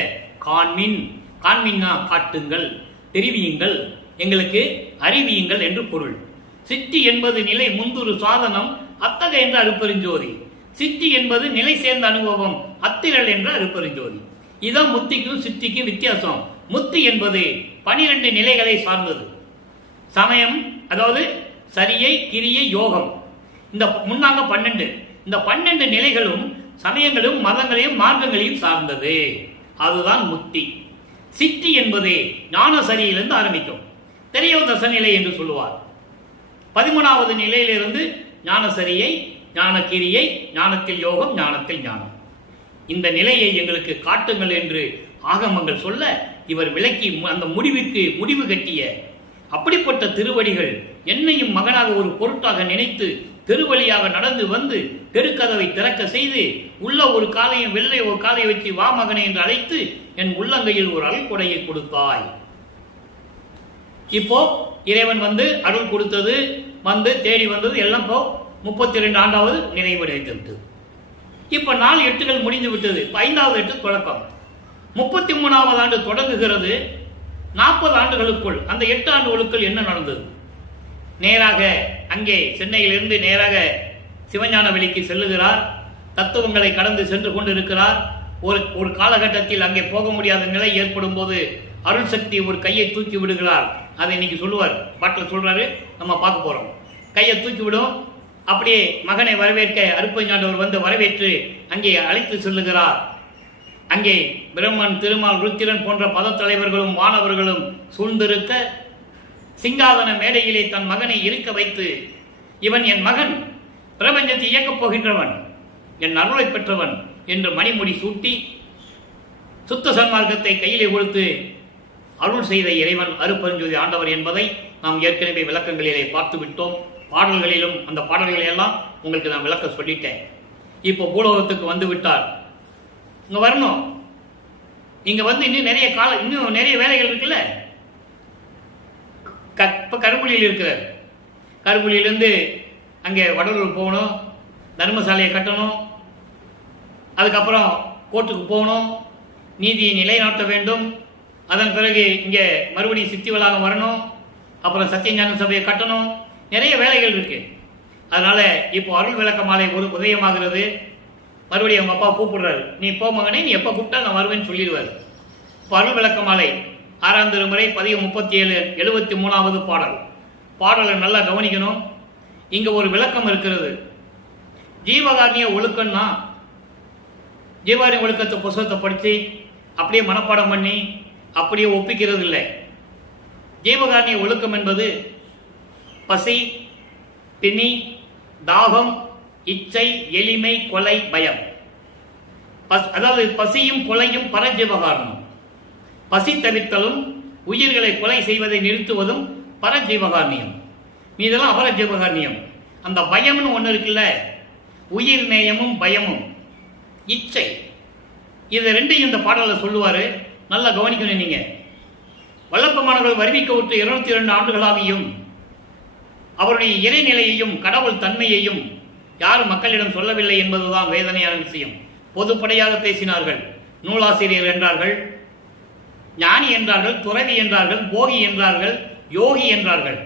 காண்மின்னா காட்டுங்கள், தெரிவியுங்கள், எங்களுக்கு அறிவியுங்கள் என்று பொருள். சித்தி என்பது நிலை, முந்துரு சாதனம், அத்தகை என்ற அருப்பெருஞ்சோதி. சித்தி என்பது நிலை சேர்ந்த அனுபவம், அத்திரல் என்ற அருப்பெருஞ்சோதி. இதுதான் முத்திக்கும் சித்திக்கும் வித்தியாசம். முத்தி என்பது 12 நிலைகளை சார்ந்தது. சமயம், அதாவது சரியை, கிரியை, யோகம், இந்த முன்னாங்க 12. இந்த 12 நிலைகளும் சமயங்களும் மதங்களையும் மார்க்கங்களையும் சார்ந்தது. அதுதான் முத்தி. சித்தி என்பது ஞான சரியிலிருந்து ஆரம்பிக்கும். திரையோதச நிலை என்று சொல்லுவார். 13வது நிலையிலிருந்து ஞான சரியை, ஞான கிரியை, ஞானத்தில் யோகம், ஞானத்தில் ஞானம். இந்த நிலையை எங்களுக்கு காட்டுங்கள் என்று ஆகமங்கள் சொல்ல இவர் விளக்கி அந்த முடிவுக்கு முடிவு கட்டிய அப்படிப்பட்ட திருவடிகள் என்னையும் மகனாக ஒரு பொருட்டாக நினைத்து தெருவழியாக நடந்து வந்து தெருக்கதவை திறக்க செய்து உள்ள ஒரு காலையும் வெள்ளை ஒரு காலையை வச்சு வா மகனை என்று அழைத்து என் உள்ளங்கையில் ஒரு அருள்கொடையை கொடுத்தாய். இப்போ இறைவன் வந்து அருள் கொடுத்தது, வந்து தேடி வந்தது எல்லாம் இப்போ 32 ஆண்டாவது நிறைவடைந்தது. இப்ப 4 எட்டுகள் முடிந்து விட்டது. 5வது எட்டு தொடக்கம். 33வது ஆண்டு தொடங்குகிறது. 40 ஆண்டுகளுக்குள் அந்த 8 ஆண்டுகளுக்குள் என்ன நடந்தது? நேராக அங்கே சென்னையிலிருந்து நேராக சிவஞான வெளிக்கு செல்லுகிறார். தத்துவங்களை கடந்து சென்று கொண்டிருக்கிறார். ஒரு காலகட்டத்தில் அங்கே போக முடியாத நிலை ஏற்படும் போது அருள் சக்தி ஒரு கையை தூக்கி விடுகிறார். அதை இன்னைக்கு சொல்லுவார், பாட்டில் சொல்றாரு, நம்ம பார்க்க போறோம். கையை தூக்கி விடும். அப்படியே மகனை வரவேற்க அருப்பஞ்சாண்டவர் வந்து வரவேற்று அங்கே அழைத்து செல்லுகிறார். அங்கே பிரம்மன், திருமால், ருத்திரன் போன்ற பதத்தலைவர்களும் வானவர்களும் சூழ்ந்திருக்க சிங்காதன மேடையிலே தன் மகனை இருக்க வைத்து, இவன் என் மகன், பிரபஞ்சத்தை இயக்கப் போகின்றவன், என் அருளை பெற்றவன் என்று மணிமுடி சூட்டி சுத்த சன்மார்க்கத்தை கையிலே கொடுத்து அருள் செய்த இறைவன் அருப்பெருஞ்சோதி ஆண்டவர் என்பதை நாம் ஏற்கனவே விளக்கங்களிலே பார்த்து விட்டோம். பாடல்களிலும் அந்த பாடல்களை எல்லாம் உங்களுக்கு நான் விளக்க சொல்லிட்டேன். இப்போ பூலோகத்துக்கு வந்து விட்டார். இங்க வரணும். இங்க வந்து இன்னும் நிறைய வேலைகள் இருக்குல்ல. இப்ப கருங்குழியில் இருக்கிறார். கருங்குழியிலிருந்து அங்கே வடலூர் போகணும், தர்மசாலையை கட்டணும், அதுக்கப்புறம் கோர்ட்டுக்கு போகணும், நீதியை நிலைநாட்ட வேண்டும். அதன் பிறகு இங்கே மறுபடியும் சித்தி வளாகம் வரணும், அப்புறம் சத்தியஞான சபையை கட்டணும். நிறைய வேலைகள் இருக்கு. அதனால இப்போ அருள் விளக்க மாலை உதயமாகிறது. மறுபடியும் அவங்க அப்பா கூப்பிடுறாரு, நீ போ மகனே, நீ எப்போ கூப்பிட்டா நான் வருவேன்னு சொல்லிடுவார். இப்போ அருள் விளக்க மாலை 6ஆம் திருமுறை பதிகம் 37 73வது பாடல். பாடலை நல்லா கவனிக்கணும். இங்க ஒரு விளக்கம் இருக்கிறது. ஜீவகாரணிய ஒழுக்கம்னா ஜீவாரி ஒழுக்கத்தை புத்தகத்தை படித்து அப்படியே மனப்பாடம் பண்ணி அப்படியே ஒப்பிக்கிறது இல்லை. ஜீவகாரணிய ஒழுக்கம் என்பது பசி, பிணி, தாகம், இச்சை, எளிமை, கொலை, பயம். அதாவது பசியும் கொலையும் பரஜீவகாரணம். பசி தவிர்த்தலும் உயிர்களை கொலை செய்வதை நிறுத்துவதும் பரஜீவகாரணியம். இதெல்லாம் அபரஜீவகாரணியம். அந்த பயம்னு ஒன்று இருக்குல்ல, உயிர் நேயமும் பயமும், இச்சை, இது ரெண்டையும் இந்த பாடலில் சொல்லுவாரு. நல்லா கவனிக்கணும். நீங்க வல்லப்பமானவர்கள் வருவிக்க விட்டு 202 ஆண்டுகளாகியும் அவருடைய இறைநிலையையும் கடவுள் தன்மையையும் யாரும் மக்களிடம் சொல்லவில்லை என்பதுதான் வேதனையான விஷயம். பொதுப்படையாக பேசினார்கள். நூலாசிரியர் என்றார்கள், ஞானி என்றார்கள், துறவி என்றார்கள், போகி என்றார்கள், யோகி என்றார்கள்.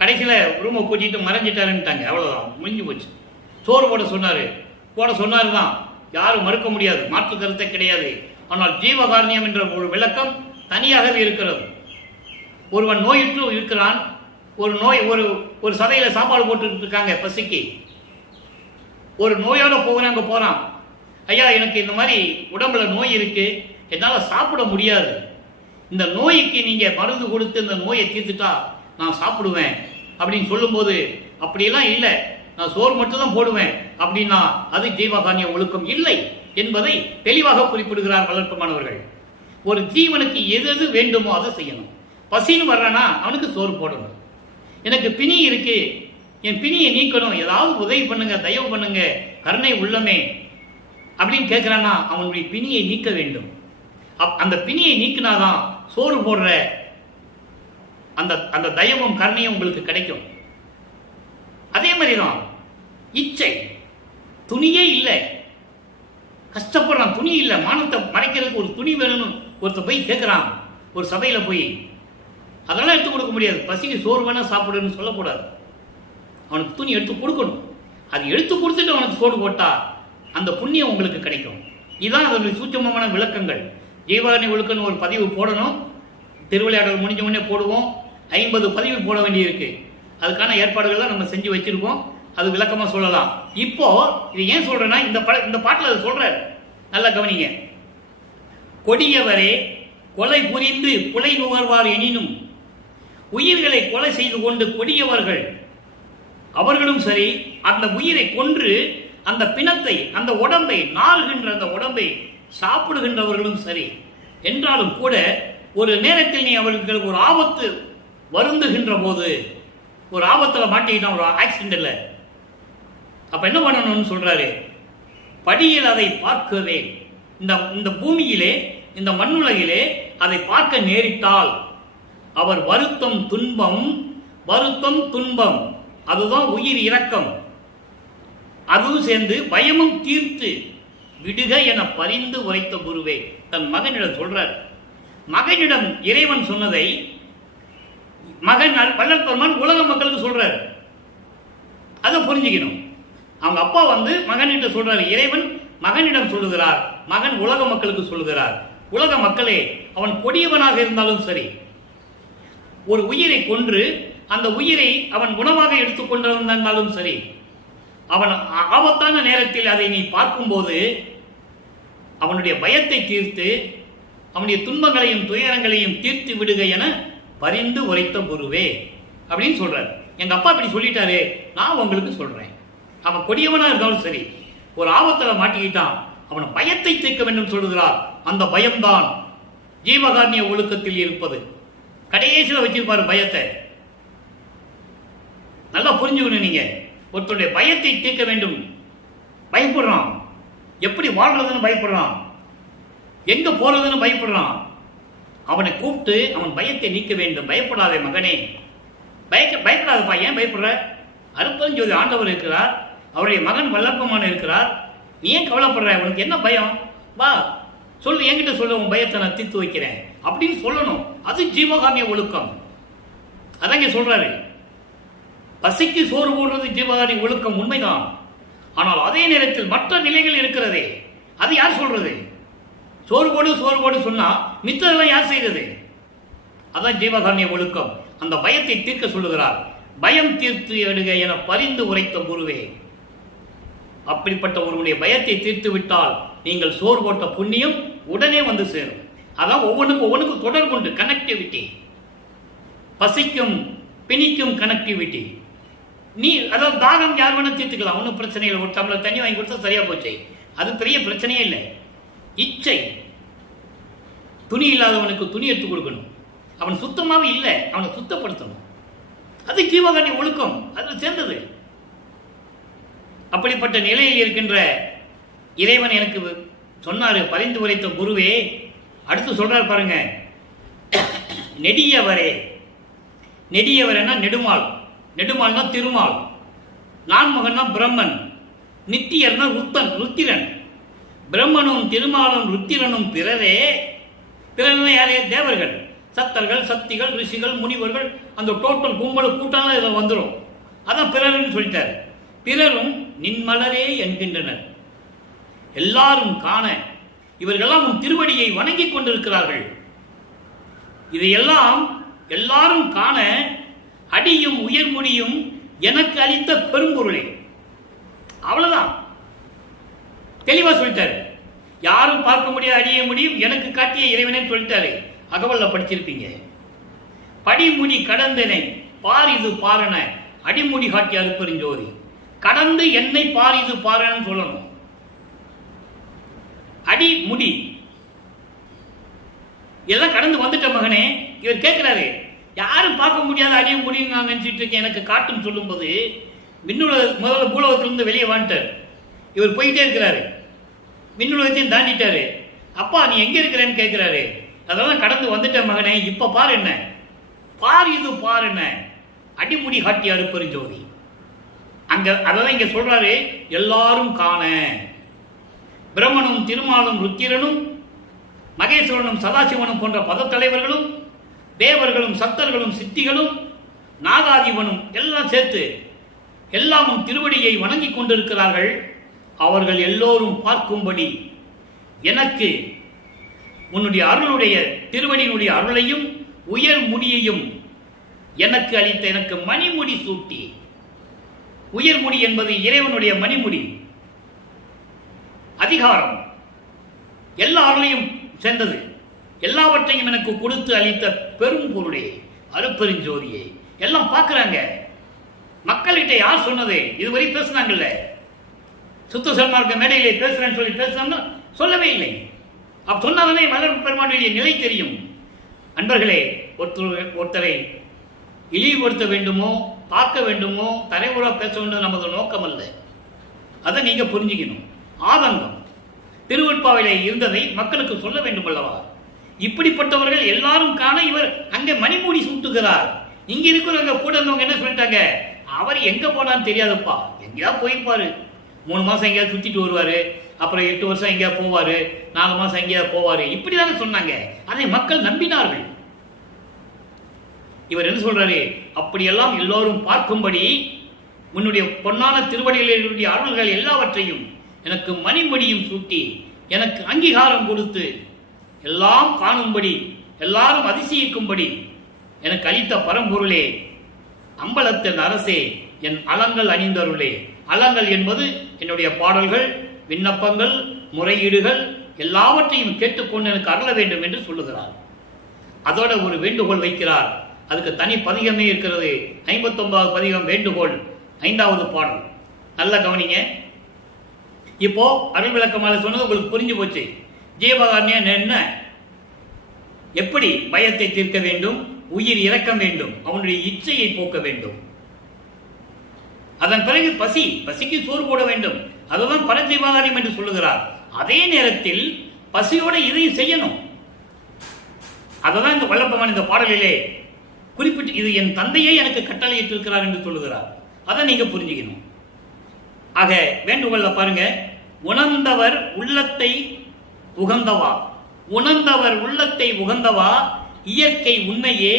கடைசியில் ரூமை கூட்டிட்டு மறைஞ்சிட்டாருன்ட்டாங்க. அவ்வளவுதான், முடிஞ்சு போச்சு. சோறு போட சொன்னாரு தான், யாரும் மறுக்க முடியாது, மாற்று கருத்தை கிடையாது. ஆனால் ஜீவகாரணியம் என்ற ஒரு விளக்கம் தனியாகவே இருக்கிறது. ஒருவன் நோயுற்று இருக்கிறான். ஒரு சபையில சாப்பாடு போட்டு இருக்காங்க பசிக்கு. ஒரு நோயோட போறான். ஐயா, எனக்கு இந்த மாதிரி உடம்புல நோய் இருக்கு, என்னால சாப்பிட முடியாது. இந்த நோய்க்கு நீங்க மருந்து கொடுத்து இந்த நோயை தீர்த்துட்டா நான் சாப்பிடுவேன் அப்படின்னு சொல்லும்போது, அப்படியெல்லாம் இல்லை, நான் சோறு மட்டும் தான் போடுவேன் அப்படின்னா அது ஜீவகாரணிய ஒழுக்கம் இல்லை என்பதை தெளிவாக குறிப்பிடுகிறார் வளர்ப்பமானவர்கள். ஒரு ஜீவனுக்கு எது வேண்டுமோ அதை செய்யணும். பசின்னு வர்றானா அவனுக்கு சோறு போடணும். எனக்கு பிணி இருக்கு, என் பிணியை நீக்கணும், ஏதாவது உதவி பண்ணுங்க, தயவு பண்ணுங்க, கருணை உள்ளமே அப்படின்னு கேட்கிறானா அவனுடைய பிணியை நீக்க வேண்டும். அந்த பிணியை நீக்கினாதான் சோறு போடுற அந்த தயவும் கருணையும் உங்களுக்கு கிடைக்கும். அதே மாதிரிதான் இச்சை. துணியே இல்லை, கஷ்டப்படுறான், துணி இல்லை, மானத்தை மறைக்கிறதுக்கு ஒரு துணி வேணும்னு ஒருத்தர் போய் கேட்கிறான் ஒரு சபையில போய். அதெல்லாம் எடுத்து கொடுக்க முடியாது. பசிக்கு சோறு வேணா சாப்பிடுன்னு சொல்லக்கூடாது. அவனுக்கு துணி எடுத்து கொடுக்கணும். அது எடுத்து கொடுத்துட்டு அவனுக்கு சோறு போட்டா அந்த புண்ணியம் உங்களுக்கு கிடைக்கும். இதுதான் அதனுடைய சூட்சமமான விளக்கங்கள். ஜீவகாருண்ய ஒழுக்கம்னு ஒரு பதிவு போடணும். திருவிளையாடல் முடிஞ்ச உடனே போடுவோம். 50 பதிவு போட வேண்டியிருக்கு. அதுக்கான ஏற்பாடுகள்லாம் நம்ம செஞ்சு வச்சிருக்கோம். அது விளக்கமாக சொல்லலாம். இப்போ இது ஏன் சொல்றேன்னா, இந்த பாட்டில் அது சொல்றாரு, நல்லா கவனிங்க. கொடியவரே கொலை புரிந்து கொலை நுகர்வார் எனினும் உயிர்களை கொலை செய்து கொண்டு கொடியவர்கள் அவர்களும் சரி, அந்த உயிரை கொன்று அந்த பிணத்தை, அந்த உடம்பை, நாள்கின்ற அந்த உடம்பை சாப்பிடுகின்றவர்களும் சரி என்றாலும் கூட, ஒரு நேரத்தில் நீ அவர்களுக்கு ஒரு ஆபத்து வருந்துகின்ற போது, ஒரு ஆபத்தில் மாட்டிக்கிட்டான், ஒரு ஆக்சிடென்ட்ல, அப்ப என்ன பண்ணணும்னு சொல்றாரு. படியில் அதை பார்க்கவே, இந்த பூமியிலே, இந்த மண்ணுலகிலே அதை பார்க்க நேரிட்டால் அவர் வருத்தம் துன்பம், அதுதான் உயிர் இரக்கம், அதுவும் சேர்ந்து பயமும் தீர்த்து விடுக என பரிந்து உரைத்த குருவே. தன் மகனிடம் சொல்றார். மகனிடம் இறைவன் சொன்னதை மகன் வள்ளல் பெருமான் உலக மக்களுக்கு சொல்றாரு. அதை புரிஞ்சுக்கணும். அவங்க அப்பா மகனிடம் சொல்றாரு. இறைவன் மகனிடம் சொல்லுகிறார், மகன் உலக மக்களுக்கு சொல்லுகிறார். உலக மக்களே, அவன் கொடியவனாக இருந்தாலும் சரி, ஒரு உயிரை கொன்று அந்த உயிரை அவன் உணவாக எடுத்துக்கொண்டிருந்தாலும் சரி, அவன் ஆபத்தான நேரத்தில் அதை நீ பார்க்கும்போது அவனுடைய பயத்தை தீர்த்து, அவனுடைய துன்பங்களையும் துயரங்களையும் தீர்த்து விடுக என பரிந்து உரைத்த குருவே அப்படின்னு சொல்றாரு. எங்க அப்பா இப்படி சொல்லிட்டாரு, நான் உங்களுக்கு சொல்றேன். அவன் கொடியவனா இருந்தாலும் சரி, ஒரு ஆபத்தில் மாட்டிக்கிட்டான், அவன் பயத்தை தீர்க்க வேண்டும் சொல்லுகிறார். அந்த பயம்தான் ஜீவகாருண்ய ஒழுக்கத்தில் இருப்பது. கடைசியில் வச்சிருப்பாரு பயத்தை. நல்லா புரிஞ்சுக்கணும். நீங்க ஒருத்தருடைய பயத்தை தீர்க்க வேண்டும். பயப்படுறான், எப்படி வாழ்றதுன்னு பயப்படுறான், எங்க போறதுன்னு பயப்படுறான். அவனை கூப்பிட்டு அவன் பயத்தை நீக்க வேண்டும். பயப்படாதே மகனே, பயப்படாதப்பா. ஏன் பயப்படுற? அருப்பஞ்சோதி ஆண்டவர் இருக்கிறார், அவருடைய மகன் வல்லப்பமான இருக்கிறார். நீ ஏன் கவலைப்படுற? உனக்கு என்ன பயம்? வா சொல்லு, என்கிட்ட சொல்ல, உன் பயத்தை நான் தீர்த்து வைக்கிறேன் அப்படின்னு சொல்லணும். அது ஜீவகாருண்ய ஒழுக்கம். அதான் சொல்றாரு. பசிக்கு சோறு போடுறது ஜீவகாருண்ய ஒழுக்கம், உண்மைதான். ஆனால் அதே நேரத்தில் மற்ற நிலைகள் இருக்கிறதே, அது யார் சொல்றது? சோறு போடு சொன்னா மித்ததெல்லாம் யார் செய்தது? அதான் ஜீவகாருண்ய ஒழுக்கம். அந்த பயத்தை தீர்க்க சொல்லுகிறார். பயம் தீர்த்து எடுக என பரிந்து உரைத்த குருவே. அப்படிப்பட்ட ஒருவனுடைய பயத்தை தீர்த்து விட்டால் நீங்கள் சோறு போட்ட புண்ணியம் உடனே வந்து சேரும். அதான் ஒவ்வொன்றுக்கும் தொடர்பு உண்டு, கனெக்டிவிட்டி. பசிக்கும் பிணிக்கும் கனெக்டிவிட்டி. நீ அதாவது தாகம் யார் வேணா தீர்த்துக்கலாம், ஒன்றும் பிரச்சனை இல்லை. ஒரு டம்ளர் தண்ணி வாங்கி கொடுத்தா சரியா போச்சு, அது பெரிய பிரச்சனையே இல்லை. இச்சை, துணி இல்லாதவனுக்கு துணி எடுத்து கொடுக்கணும், அவன் சுத்தமாகவே இல்லை, அவனை சுத்தப்படுத்தணும். அது ஜீவகாருண்ய ஒழுக்கம், அதில் சேர்ந்தது. அப்படிப்பட்ட நிலையில் இருக்கின்ற இறைவன் எனக்கு சொன்னாரு, பரிந்து உரைத்த குருவே. அடுத்து சொல்றார் பாருங்க. நெடியவரே, நெடியவரேனா நெடுமால், நெடுமால்னா திருமால், நான்முகன்னா பிரம்மன், நித்தியர்னா ருத்திரன். பிரம்மனும் திருமாலும் ருத்திரனும் பிறரே. பிறர் யாரே? தேவர்கள், சத்தர்கள், சக்திகள், ரிஷிகள், முனிவர்கள், அந்த டோட்டல் கும்பல் கூட்டம் இதில் வந்துடும். அதான் பிறர்னு சொல்லிட்டார். பிறரும் நின்மலரே என்கின்றனர். எல்லாரும் காண இவர்களெல்லாம் உன் திருவடியை வணங்கிக் கொண்டிருக்கிறார்கள். இதையெல்லாம் எல்லாரும் காண அடியும் உயர்முடியும் எனக்கு அளித்த பெரும்பொருளே. அவ்வளவுதான், தெளிவா சொல்லிட்டாரு. யாரும் பார்க்க முடியாது, அடிய முடியும் எனக்கு காட்டிய இறைவனே சொல்லிட்டாரு. அகவல்ல படிச்சிருப்பீங்க. படிமுடி கடந்தனை பார் இது பாரண அடிமுடி காட்டி அருப்பெருஞ்சோதி. கடந்து என்னை பார் இது பாரணன்னு சொல்லணும். அடி முடி எல்லாம் கடந்து வந்துட்ட மகனே. இவர் கேட்கிறாரு, யாரும் பார்க்க முடியாத அடிய முடியும் நான் நினைச்சிட்டு இருக்கேன், எனக்கு காட்டுன்னு சொல்லும்போது முதல்ல பூலோகத்திலிருந்து வெளியே வந்துட்டார். இவர் போயிட்டே இருக்கிறாரு, விண்ணுலகத்தையும் தாண்டிட்டாரு. அப்பா நீ எங்க இருக்கிறேன்னு கேட்கிறாரு. அதெல்லாம் கடந்து வந்துட்ட மகனே, இப்ப பாரு என்ன, பார் இது பார் என்ன அடிமுடி காட்டி அருப்பெருஞ்சோதி. அங்க அதான் இங்க சொல்றாரு, எல்லாரும் காண. பிரம்மனும் திருமாலும் ருத்திரனும் மகேஸ்வரனும் சதாசிவனும் போன்ற பதத்தலைவர்களும் தேவர்களும் சத்தர்களும் சித்திகளும் நாகாதிபனும் எல்லாம் சேர்த்து எல்லாம் உன் திருவடியை வணங்கிக் கொண்டிருக்கிறார்கள். அவர்கள் எல்லோரும் பார்க்கும்படி எனக்கு உன்னுடைய அருளுடைய திருவடியினுடைய அருளையும் உயர் முடியையும் எனக்கு அளித்த எனக்கு மணிமுடி சூட்டி. உயர் முடி என்பது இறைவனுடைய மணிமுடி, அதிகாரம், எல்லா அருளையும் சேர்ந்தது. எல்லாவற்றையும் எனக்கு கொடுத்து அளித்த பெரும் பொருளே, அருப்பெருஞ்சோதியே. எல்லாம் பார்க்கிறாங்க. மக்கள்கிட்ட யார் சொன்னது? இதுவரை பேசினாங்கல்ல, சுத்த சன்மார்க்க மேடையிலே பேசுறேன்னு சொல்லி பேசுறாங்க, சொல்லவே இல்லை. அப்ப சொன்னாலே மலர் பெருமானுடைய நிலை தெரியும். அன்பர்களே, ஒருத்தரை இழிவுபடுத்த வேண்டுமோ, தாக்க வேண்டுமோ, தரைவுறா பேச வேண்டும் நமது நோக்கம் அல்ல. அதை நீங்க புரிஞ்சுக்கணும். ஆதங்கம் திருவெட்பாவிலே இருந்ததை மக்களுக்கு சொல்ல வேண்டும் அல்லவா? இப்படிப்பட்டவர்கள் எல்லாரும் காண இவர் அங்கே மணிமூடி சூட்டுகிறார். இங்க இருக்கிறவங்க கூட இருந்தவங்க என்ன சொல்லிட்டாங்க? அவர் எங்க போனான்னு தெரியாதுப்பா, எங்கேயாவது போயிருப்பாரு, 3 மாசம் எங்கேயாவது சுத்திட்டு வருவாரு, அப்புறம் 8 வருஷம் எங்கேயாவது போவாரு, 4 மாசம் எங்கேயாவது போவாரு, இப்படிதானே சொன்னாங்க. அதை மக்கள் நம்பினார்கள். இவர் என்ன சொல்றாரு? அப்படியெல்லாம் எல்லோரும் பார்க்கும்படி உன்னுடைய பொன்னான திருவடிகளுடைய அருள்கள் எல்லாவற்றையும் எனக்கு மணிமடியும் சூட்டி எனக்கு அங்கீகாரம் கொடுத்து எல்லாம் காணும்படி எல்லாரும் அதிசயிக்கும்படி எனக்கு அளித்த பரம்பொருளே, அம்பலத்தின் அரசே, என் அலங்கள் அணிந்தருளே. அலங்கள் என்பது என்னுடைய பாடல்கள், விண்ணப்பங்கள், முறையீடுகள் எல்லாவற்றையும் கேட்டுக்கொண்டு எனக்கு அருள வேண்டும் என்று சொல்லுகிறார். அதோட ஒரு வேண்டுகோள் வைக்கிறார். அதுக்கு தனி பதிகமே இருக்கிறது. 59வது பதிகம் வேண்டுகோள், 5வது பாடல். நல்ல கவனிங்க. இப்போ அருள் விளக்கமாக சொன்னது உங்களுக்கு புரிஞ்சு போச்சு. ஜீவகாருண்யம் என்ன, எப்படி பயத்தை தீர்க்க வேண்டும், உயிர் இறக்க வேண்டும், அவனுடைய இச்சையை போக்க வேண்டும். அதன் பிறகு பசிக்கு சோறு போட வேண்டும். அதுதான் பரஜீவகாரியம் என்று சொல்லுகிறார். அதே நேரத்தில் பசியோட இதையும் செய்யணும். அதுதான் இந்த வல்லப்பெருமான் இந்த பாடலிலே குறிப்பிட்டு இது என் தந்தையே எனக்கு கட்டளையிட்டிருக்கிறார் என்று சொல்லுகிறார். அதை நீங்க புரிஞ்சுக்கணும். ஆக வேண்டுகோள்ல பாருங்க, உணர்ந்தவர் உள்ளத்தை உகந்தவா, உணர்ந்தவர் உள்ளத்தை உகந்தவா, இயற்கை உண்மையே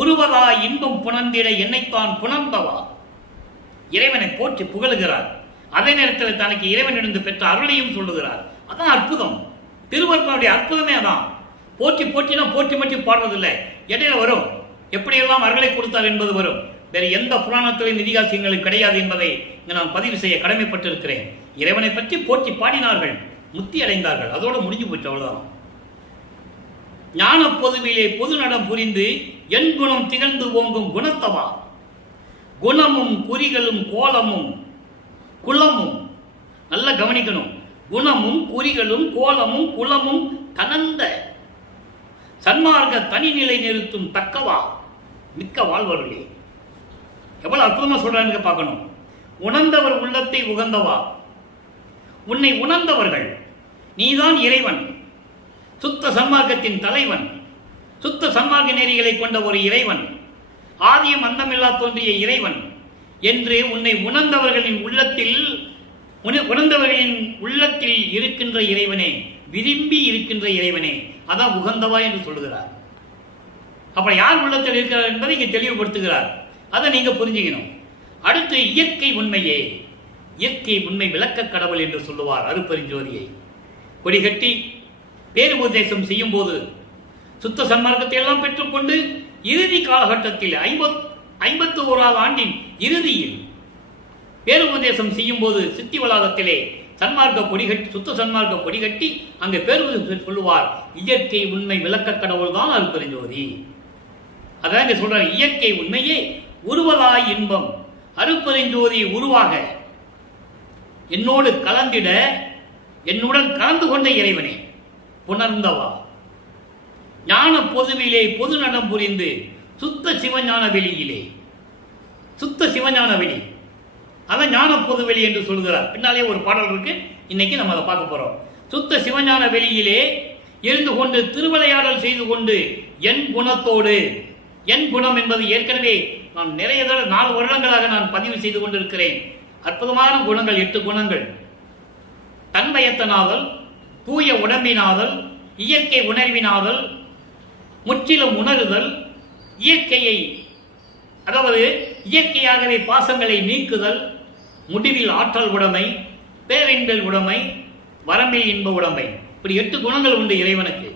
உருவதா இன்பம் புணர்ந்திட என்னைத்தான் புணர்ந்தவா. இறைவனை போற்றி புகழுகிறார். அதே நேரத்தில் தனக்கு இறைவனிடம் பெற்ற அருளையும் சொல்லுகிறார். அதான் அற்புதம். திருவருளுடைய அற்புதமே அதான். போற்றி போற்றினா போற்றி மட்டும் பாடுறதில்லை, இடையில வரும் எப்படியெல்லாம் அருளை கொடுத்தார் என்பது வரும். வேறு எந்த புராணத்திலும் இதிகாசங்களும் கிடையாது என்பதை நான் பதிவு செய்ய கடமைப்பட்டிருக்கிறேன். இறைவனை பற்றி போற்றி பாடினார்கள், முக்தி அடைந்தார்கள், அதோடு முடிஞ்சு போச்சு, அவ்வளவுதான். ஞான பொதுவிலே பொது நடம் புரிந்து என் குணம் திகழ்ந்து ஓங்கும் குணத்தவா, குணமும் குறிகளும் கோலமும் குலமும். நல்ல கவனிக்கணும். குணமும் குறிகளும் கோலமும் குலமும் கனந்த சன்மார்க்க தனிநிலை நிறுத்தும் தக்கவா மிக்க வாழ்வர்களே. எவ்வளவு அற்புதமா சொல்றாங்க பார்க்கணும். உணர்ந்தவர் உள்ளத்தை உகந்தவா, உன்னை உணர்ந்தவர்கள், நீதான் இறைவன், சுத்த சன்மார்க்கத்தின் தலைவன், சுத்த சன்மார்க்க நெறிகளை கொண்ட ஒரு இறைவன், ஆதியம் அந்தமில்லா தோன்றிய இறைவன் என்று உன்னை உணர்ந்தவர்களின் உள்ளத்தில் இருக்கின்ற இறைவனே, விரும்பி இருக்கின்ற இறைவனே, அதான் உகந்தவா என்று சொல்லுகிறார். அப்ப யார் உள்ளத்தில் இருக்கிறார் என்பதை இங்கே தெளிவுபடுத்துகிறார். அதை நீங்க புரிஞ்சுக்கணும். அடுத்து இயற்கை உண்மையே, இயற்கை உண்மை விளக்க கடவுள் என்று சொல்லுவார் அருப்பெருஞ்சோதியை. கொடிகட்டி பேருபதேசம் செய்யும் போது சுத்த சன்மார்க்கத்தை எல்லாம் பெற்றுக்கொண்டு இறுதி காலகட்டத்தில் 51வது ஆண்டின் இறுதியில் பேருபதேசம் செய்யும் போது சித்தி வளாகத்திலே சன்மார்க்க கொடிகட்டி, சுத்த சன்மார்க்க கொடிகட்டி அங்கே பேருபதேசம் சொல்லுவார், இயற்கை உண்மை விளக்க கடவுள் தான் அருப்பெருஞ்சோதி. அதான் இங்க சொல்றார், இயற்கை உண்மையே உருவலாய் இன்பம், அருப்பெருஞ்சோதி உருவாக என்னோடு கலந்திட, என்னுடன் கலந்து கொண்ட இறைவனே புணர்ந்தவா, ஞான பொதுவிலே பொது நடம் புரிந்து சுத்த சிவஞான வெளியிலே, சுத்த சிவஞான வெளி, அதான் ஞான பொதுவெளி என்று சொல்கிறார். பின்னாலே ஒரு பாடல் இருக்கு, இன்னைக்கு நம்ம அதை பார்க்க போறோம். சுத்த சிவஞான வெளியிலே இருந்து கொண்டு திருவிளையாடல் செய்து கொண்டு என் குணத்தோடு, என் குணம் என்பது ஏற்கனவே நான் நிறைய 4 வருடங்களாக நான் பதிவு செய்து கொண்டிருக்கிறேன். அற்புதமான குணங்கள், 8 குணங்கள். தன்மயத்தனாதல், தூய உடம்பினாதல், இயற்கை உணர்வினாதல், முற்றிலும் உணருதல், இயற்கையை, அதாவது இயற்கையாகவே பாசங்களை நீக்குதல், முடிவில் ஆற்றல் உடைமை, பேரின்பல் உடைமை, வரம்பில் இன்ப உடைமை, இப்படி 8 குணங்கள் உண்டு இறைவனுக்கு.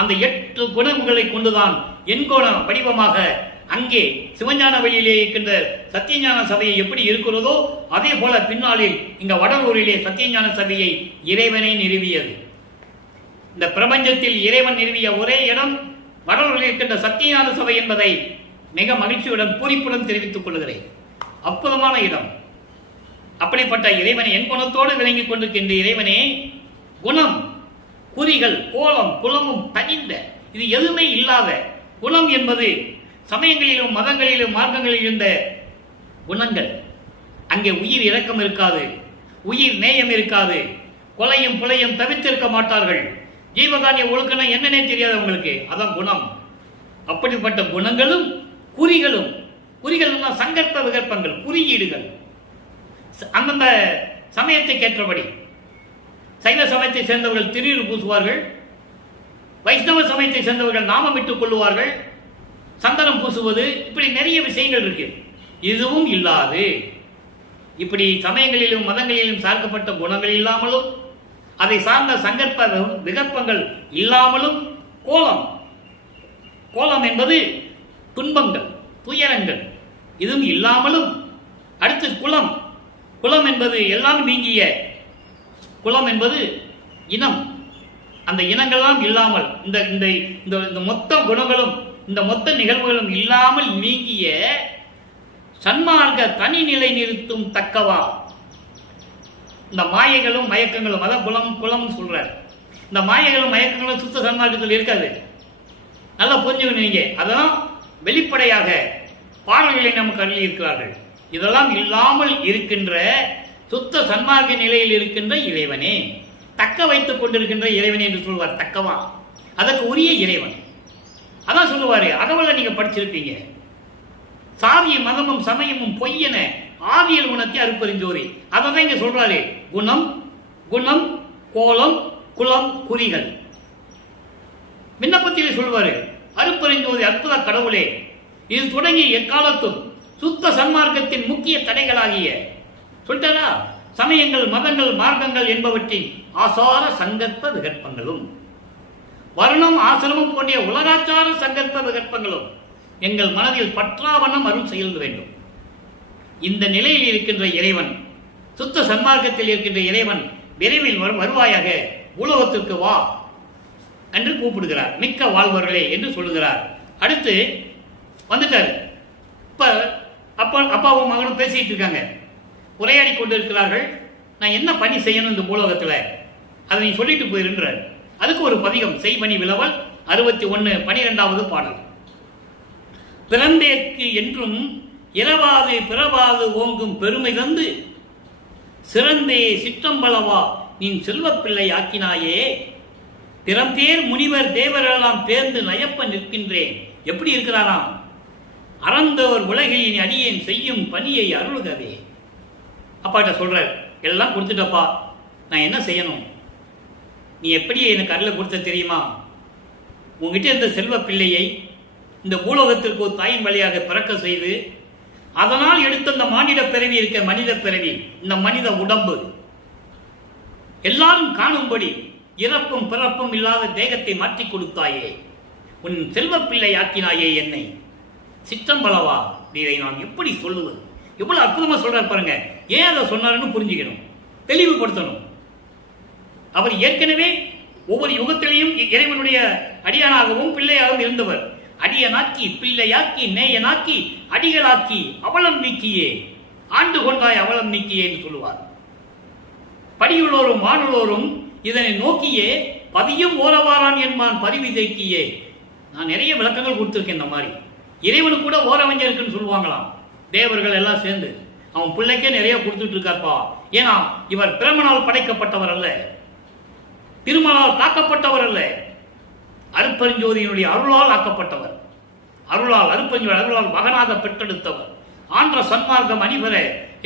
அந்த 8 குணங்களை கொண்டுதான் எண்கோண வடிவமாக அங்கே சிவஞான வழியிலே இருக்கின்ற சத்தியஞான சபையை எப்படி இருக்கிறதோ அதே போல பின்னாளில் இங்க வடலூரிலே சத்தியஞான சபையை இறைவனை நிறுவியது. இந்த பிரபஞ்சத்தில் இறைவன் நிறுவிய ஒரே இடம் வடலூரில் இருக்கின்ற சத்தியஞான சபை என்பதை மிக மகிழ்ச்சியுடன் பூரிப்புடன் தெரிவித்துக் கொள்கிறேன். அற்புதமான இடம். அப்படிப்பட்ட இறைவனை என் குணத்தோடு விளங்கிக் கொண்டிருக்கின்ற இறைவனே, குணம், குறிகள், கோலம், குலமும் தனிந்த, இது எதுவுமே இல்லாத குணம் என்பது சமயங்களிலும் மதங்களிலும் மார்க்கங்களில் இருந்த குணங்கள். அங்கே உயிர் இரக்கம் இருக்காது, உயிர் நேயம் இருக்காது, கொலையும் புலையும் தவிர்த்திருக்க மாட்டார்கள். ஜீவகாரிய ஒழுக்கணும் என்னன்னே தெரியாது உங்களுக்கு, அதான் குணம். அப்படிப்பட்ட குணங்களும் குறிகளும், குறிகள் சங்கற்ப விகற்பங்கள், குறியீடுகள் அந்தந்த சமயத்துக்கு ஏற்றபடி. சைவ சமயத்தை சேர்ந்தவர்கள் திருநீர் பூசுவார்கள், வைஷ்ணவ சமயத்தை சேர்ந்தவர்கள் நாமமிட்டுக் கொள்ளுவார்கள், சந்தனம் பூசுவது, இப்படி நிறைய விஷயங்கள் இருக்கு. இதுவும் இல்லாது இப்படி சமயங்களிலும் மதங்களிலும் சார்க்கப்பட்ட குணங்கள் இல்லாமலும் அதை சார்ந்த சங்கற்ப விகற்பங்கள் இல்லாமலும் கோலம், கோலம் என்பது துன்பங்கள், துயரங்கள், இதுவும் இல்லாமலும், அடுத்து குலம், குலம் என்பது எல்லாம் நீங்கிய, குலம் என்பது இனம், அந்த இனங்கள்லாம் இல்லாமல் இந்த மொத்த குணங்களும் இந்த மொத்த நிகழ்வுகளும் இல்லாமல் நீங்கிய சன்மார்க்க தனி நிலை நிறுத்தும் தக்கவா. இந்த மாயைகளும் மயக்கங்களும், அதான் குலம் குலம் சொல்றார். இந்த மாயைகளும் மயக்கங்களும் சுத்த சன்மார்க்கத்தில் இருக்காது. நல்லா புரிஞ்சுக்கணும் நீங்க. அதெல்லாம் வெளிப்படையாக பாடல்களை நமக்கு அருளி இருக்கிறார்கள். இதெல்லாம் இல்லாமல் இருக்கின்ற சுத்த சன்மார்க்க நிலையில் இருக்கின்ற இறைவனே, தக்க வைத்துக் கொண்டிருக்கின்ற இறைவனே என்று சொல்வார். தக்கவா, அதற்கு உரிய இறைவன். அதான் சொல்லுவாரு, அகவலை நீங்க படிச்சிருப்பீங்க. சாதியும் மதமும் சமயமும் பொய்யென ஆவியல் குணத்தை அருப்பெருஞ்சோதி. அதான் இங்க சொல்றாரு. குணம், குணம், கோலம், குலம், குறிகள். விண்ணப்பத்திலே சொல்வாரு, அருப்பெருஞ்சோதி அற்புத கடவுளே, இது தொடங்கி எக்காலத்தும் சுத்த சன்மார்க்கத்தின் முக்கிய தடைகளாகிய சொல்லிட்டாரா சமயங்கள், மதங்கள், மார்க்கங்கள் என்பவற்றின் ஆசார சங்கற்ப விகற்பங்களும், வர்ணம், ஆசிரமம் போன்ற உலகாச்சார சங்கற்ப விகற்பங்களும் எங்கள் மனதில் பற்றாவண்ணம் அருள் செய்ய வேண்டும். இந்த நிலையில் இருக்கின்ற இறைவன், சுத்த சன்மார்க்கத்தில் இருக்கின்ற இறைவன் விரைவில் வருவாயாக, உலகத்திற்கு வா என்று கூப்பிடுகிறார். மிக்க வாழ்வர்களே என்று சொல்லுகிறார். அடுத்து வந்துட்டார். இப்ப அப்பாவும் மகனும் பேசிட்டு இருக்காங்க, உரையாடி கொண்டிருக்கிறார்கள். நான் என்ன பணி செய்யணும் இந்த பூலோகத்தில், அதை நீ சொல்லிட்டு போயிருன்றார். அதுக்கு ஒரு பதிகம், செய்பணி விளவல் 61:12 பாடல். பிறந்தேற்கு என்றும் இரவாது பிறவாது ஓங்கும் பெருமை தந்து சிறந்தே சிற்றம்பளவா நீ செல்வப்பிள்ளை ஆக்கினாயே, திறம்பேர் முனிவர் தேவரெல்லாம் பேர்ந்து நயப்ப நிற்கின்றேன். எப்படி இருக்கிறாராம்? அறந்தவர் உலகில் அடியேன் செய்யும் பணியை அருள்கவே. அப்பாட்ட சொல்றார், எல்லாம் கொடுத்துட்டப்பா, நான் என்ன செய்யணும்? நீ எப்படி எனக்கு அருளை கொடுத்த தெரியுமா? உங்ககிட்ட இருந்த செல்வ பிள்ளையை இந்த பூலோகத்திற்கு ஒரு தாயின் வழியாக பிறக்க செய்து, அதனால் எடுத்த இந்த மானிட பிறவி இருக்க மனித பிறவி, இந்த மனித உடம்பு எல்லாரும் காணும்படி இறப்பும் பிறப்பும் இல்லாத தேகத்தை மாற்றி கொடுத்தாயே, உன் செல்வ பிள்ளை ஆக்கினாயே என்னை. சிற்றம்பளவா, இதை நான் எப்படி சொல்லுவது? எவ்வளவு அற்புதமா சொல்றாரு பாருங்க. ஏன் அதை சொன்னாருன்னு புரிஞ்சுக்கணும், தெளிவுபடுத்தணும். அவர் ஏற்கனவே ஒவ்வொரு யுகத்திலையும் இறைவனுடைய அடியானாகவும் பிள்ளையாகவும் இருந்தவர். அடியனாக்கி பிள்ளையாக்கி நேயனாக்கி அடிகளாக்கி அவலம் நீக்கியே ஆண்டு கொண்டாய் அவலம் நீக்கியே என்று சொல்லுவார். படியுள்ளோரும் மானுள்ளோரும் இதனை நோக்கியே பதியும் ஓரவாரான் என்பான் பரிவிதைக்கியே. நான் நிறைய விளக்கங்கள் கொடுத்துருக்கேன். இந்த மாதிரி இறைவனுக்கு கூட ஓரவஞ்சம் இருக்குன்னு சொல்லுவாங்களாம். தேவர்கள் எல்லாம் சேர்ந்து அவன் பிள்ளைக்கே நிறைய கொடுத்துட்டு இருக்கார்ப்பா. ஏன்னா இவர் பிரமனால் படைக்கப்பட்டவர் அல்ல, திருமணால் காக்கப்பட்டவர் அல்ல, அருப்பெருஞ்சோதியினுடைய அருளால் ஆக்கப்பட்டவர். அருளால் அருப்பெருஞ்சோதி அருளால் மகனாக பெற்றெடுத்தவர். ஆன்ற சன்மார்க்கம் அணிவர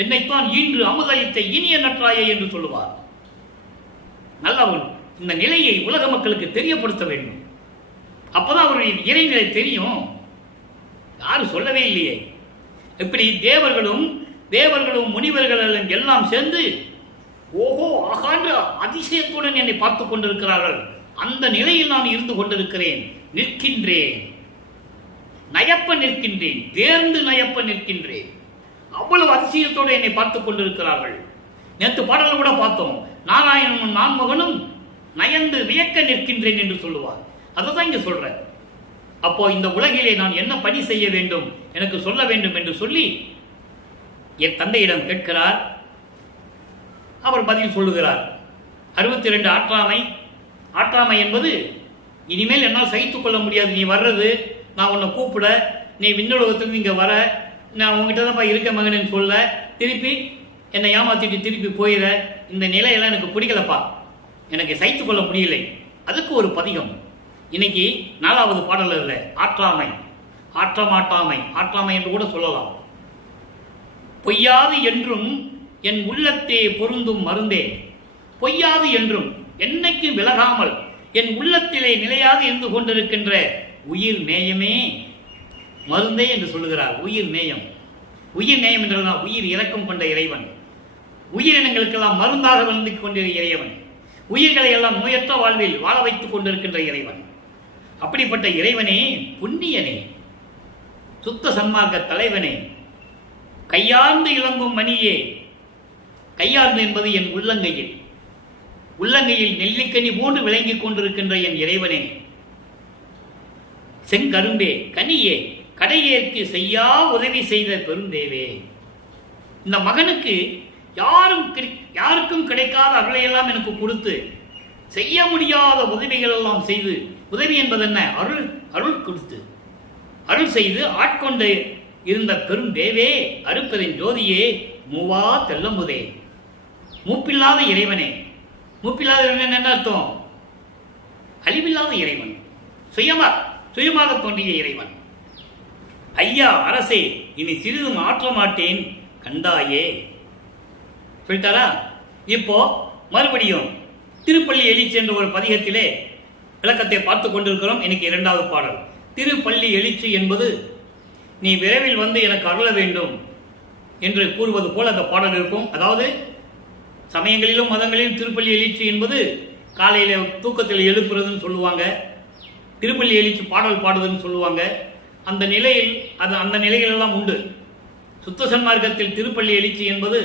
என்னைத்தான் ஈன்று அமுதளித்த இனிய நற்றாயே என்று சொல்லுவார். நல்லவன் இந்த நிலையை உலக மக்களுக்கு தெரியப்படுத்த வேண்டும். அப்பதான் அவருடைய இறைநிலை தெரியும். யாரும் சொல்லவே இல்லையே. இப்படி தேவர்களும் முனிவர்களும் எல்லாம் சேர்ந்து ஓஹோ ஆகான்ற அதிசயத்துடன் என்னை பார்த்து கொண்டிருக்கிறார்கள். அந்த நிலையில் நான் இருந்து கொண்டிருக்கிறேன், நிற்கின்றேன், நயப்ப நிற்கின்றேன், தேர்ந்து நயப்ப நிற்கின்றேன். அவ்வளவு அதிசயத்தோடு என்னை பார்த்துக் கொண்டிருக்கிறார்கள். நேற்று பாடல் கூட பார்த்தோம், நாராயணனும் நான்மகனும் நயந்து வியக்க நிற்கின்றேன் என்று சொல்லுவார். அதை தான் இங்க சொல்றேன். அப்போ இந்த உலகிலே நான் என்ன பணி செய்ய வேண்டும், எனக்கு சொல்ல வேண்டும் என்று சொல்லி என் தந்தையிடம் கேட்கிறார். அவர் பதில் சொல்லுகிறார். 62 ஆற்றாமை என்பது இனிமேல் என்னால் சகித்துக் கொள்ள முடியாது. நீ வர்றது, நான் உன்னை கூப்பிட, நீ விண்ணுலகத்துக்கு இங்கே வர, நான் உங்ககிட்ட தான் இருக்க மகனு சொல்ல, திருப்பி என்னை ஏமாத்திட்டு திருப்பி போயிட, இந்த நிலையெல்லாம் எனக்கு பிடிக்கலப்பா, எனக்கு சகித்துக் கொள்ள முடியலை. அதுக்கு ஒரு பதிகம் இன்னைக்கு 4வது பாடலில் ஆற்றாமை, ஆற்றாமை என்று கூட சொல்லலாம். பொய்யாது என்றும் என் உள்ளத்தே பொருந்தும் மருந்தே, பொய்யாது என்றும் என்னைக்கு விலகாமல் என் உள்ளத்திலே நிலையாக இருந்து கொண்டிருக்கின்ற உயிர் நேயமே மருந்தே என்று சொல்லுகிறார். உயிர் நேயம் என்றால் உயிர் இரக்கம் கொண்ட இறைவன், உயிரினங்களுக்கெல்லாம் மருந்தாக வந்து கொண்டிருக்கிற இறைவன், உயிர்களை எல்லாம் நோயற்ற வாழ்வில் வாழ வைத்துக் கொண்டிருக்கின்ற இறைவன். அப்படிப்பட்ட இறைவனே, புண்ணியனே, சுத்த சன்மார்க்க தலைவனே, கையார்ந்து இளங்கும் மணியே, கையார்ந்து என்பது என் உள்ளங்கையில் நெல்லிக்கனி போன்று விளங்கிக் கொண்டிருக்கின்ற என் இறைவனே, செங்கரும்பே, கனியே, கடையேற்கு செய்யா உதவி செய்த பெருந்தேவே. இந்த மகனுக்கு யாருக்கும் கிடைக்காத அருளையெல்லாம் எனக்கு கொடுத்து, செய்ய முடியாத உதவிகள் எல்லாம் செய்து, உதவி என்பது என்ன, அருள் கொடுத்து, அருள் செய்து ஆட்கொண்டு இருந்த பெருந்தேவே, அருப்பெரும் ஜோதியே, மூவா தெல்லமுதே, மூப்பில்லாத இறைவனே. மூப்பில்லாத இறைவன் என்ன அர்த்தம்? அழிவில்லாத இறைவன், சுயமாக தோன்றிய இறைவன். ஐயா அரசே, இனி சிறிதும் ஆற்ற மாட்டேன் கண்டாயே சொல்லிட்டாரா. இப்போ மறுபடியும் திருப்பள்ளி எழுச்சி என்ற ஒரு பதிகத்திலே விளக்கத்தை பார்த்து கொண்டிருக்கிறோம். இன்னைக்கு 2வது பாடல். திருப்பள்ளி எழுச்சி என்பது நீ விரைவில் வந்து எனக்கு அருள வேண்டும் என்று கூறுவது போல அந்த பாடல் இருக்கும். அதாவது சமயங்களிலும் மதங்களிலும் திருப்பள்ளி எழுச்சி என்பது காலையில் தூக்கத்தில் எழுப்புறதுன்னு சொல்லுவாங்க, திருப்பள்ளி எழுச்சி பாடல் பாடுதுன்னு சொல்லுவாங்க. அந்த நிலையில் அந்த நிலைகள் எல்லாம் உண்டு. சுத்த சன்மார்க்கத்தில் திருப்பள்ளி எழுச்சி என்பது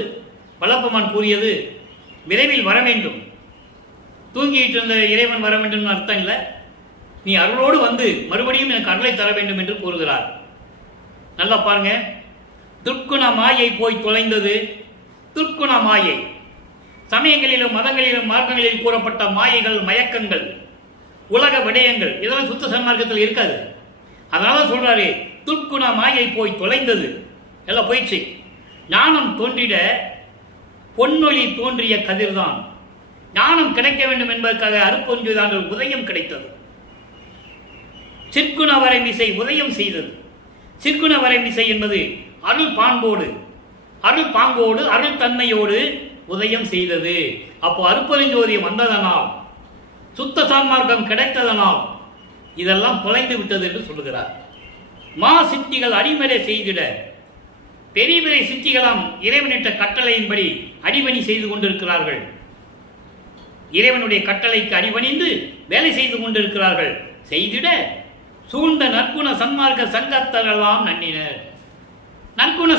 வல்லப்பமான் கூறியது விரைவில் வர வேண்டும், தூங்கிட்டு இருந்த இறைவன் வர வேண்டும் அர்த்தம் இல்லை, நீ அருளோடு வந்து மறுபடியும் எனக்கு அருளை தர வேண்டும் என்று கூறுகிறார். நல்லா பாருங்க. துர்க்குண மாயை போய் தொலைந்தது. துர்க்குண மாயை சமயங்களிலும் மதங்களிலும் மார்க்கங்களில் கூறப்பட்ட மாயைகள், மயக்கங்கள், உலக விடயங்கள் இதெல்லாம் சுத்த சன்மார்க்கத்தில் இருக்காது. அதனால சொல்றாரு, துர்க்குண மாயை போய் தொலைந்தது, எல்லாம் போயிடுச்சு. ஞானம் தோன்றிட பொன்னொழி தோன்றிய கதிர்தான். ஞானம் கிடைக்க வேண்டும் என்பதற்காக அருப்பொஞ்சுதாங்கள் உதயம் கிடைத்தது. சிற்குண வரைமிசை உதயம் செய்தது. சிற்குண வரைமிசை என்பது அருள் பாங்கோடு அருள் தன்மையோடு உதயம் செய்தது. அப்போ அருப்பெருஞ்சோதியம் வந்ததனால், சுத்த சான்மார்க்கம் கிடைத்ததனால் இதெல்லாம் தொலைந்து விட்டது என்று சொல்லுகிறார். மா சித்திகள் அடிமறை செய்திட, பெரிய பெரிய சித்திகளாம் இறைவனிட்ட கட்டளையின்படி அடிபணி செய்து கொண்டிருக்கிறார்கள். இறைவனுடைய கட்டளைக்கு அடிபணிந்து வேலை செய்து கொண்டிருக்கிறார்கள். செய்திட சூழ்ந்த நற்குண சன்மார்க்க சங்கத்தரெல்லாம் நன்னினர். நற்குண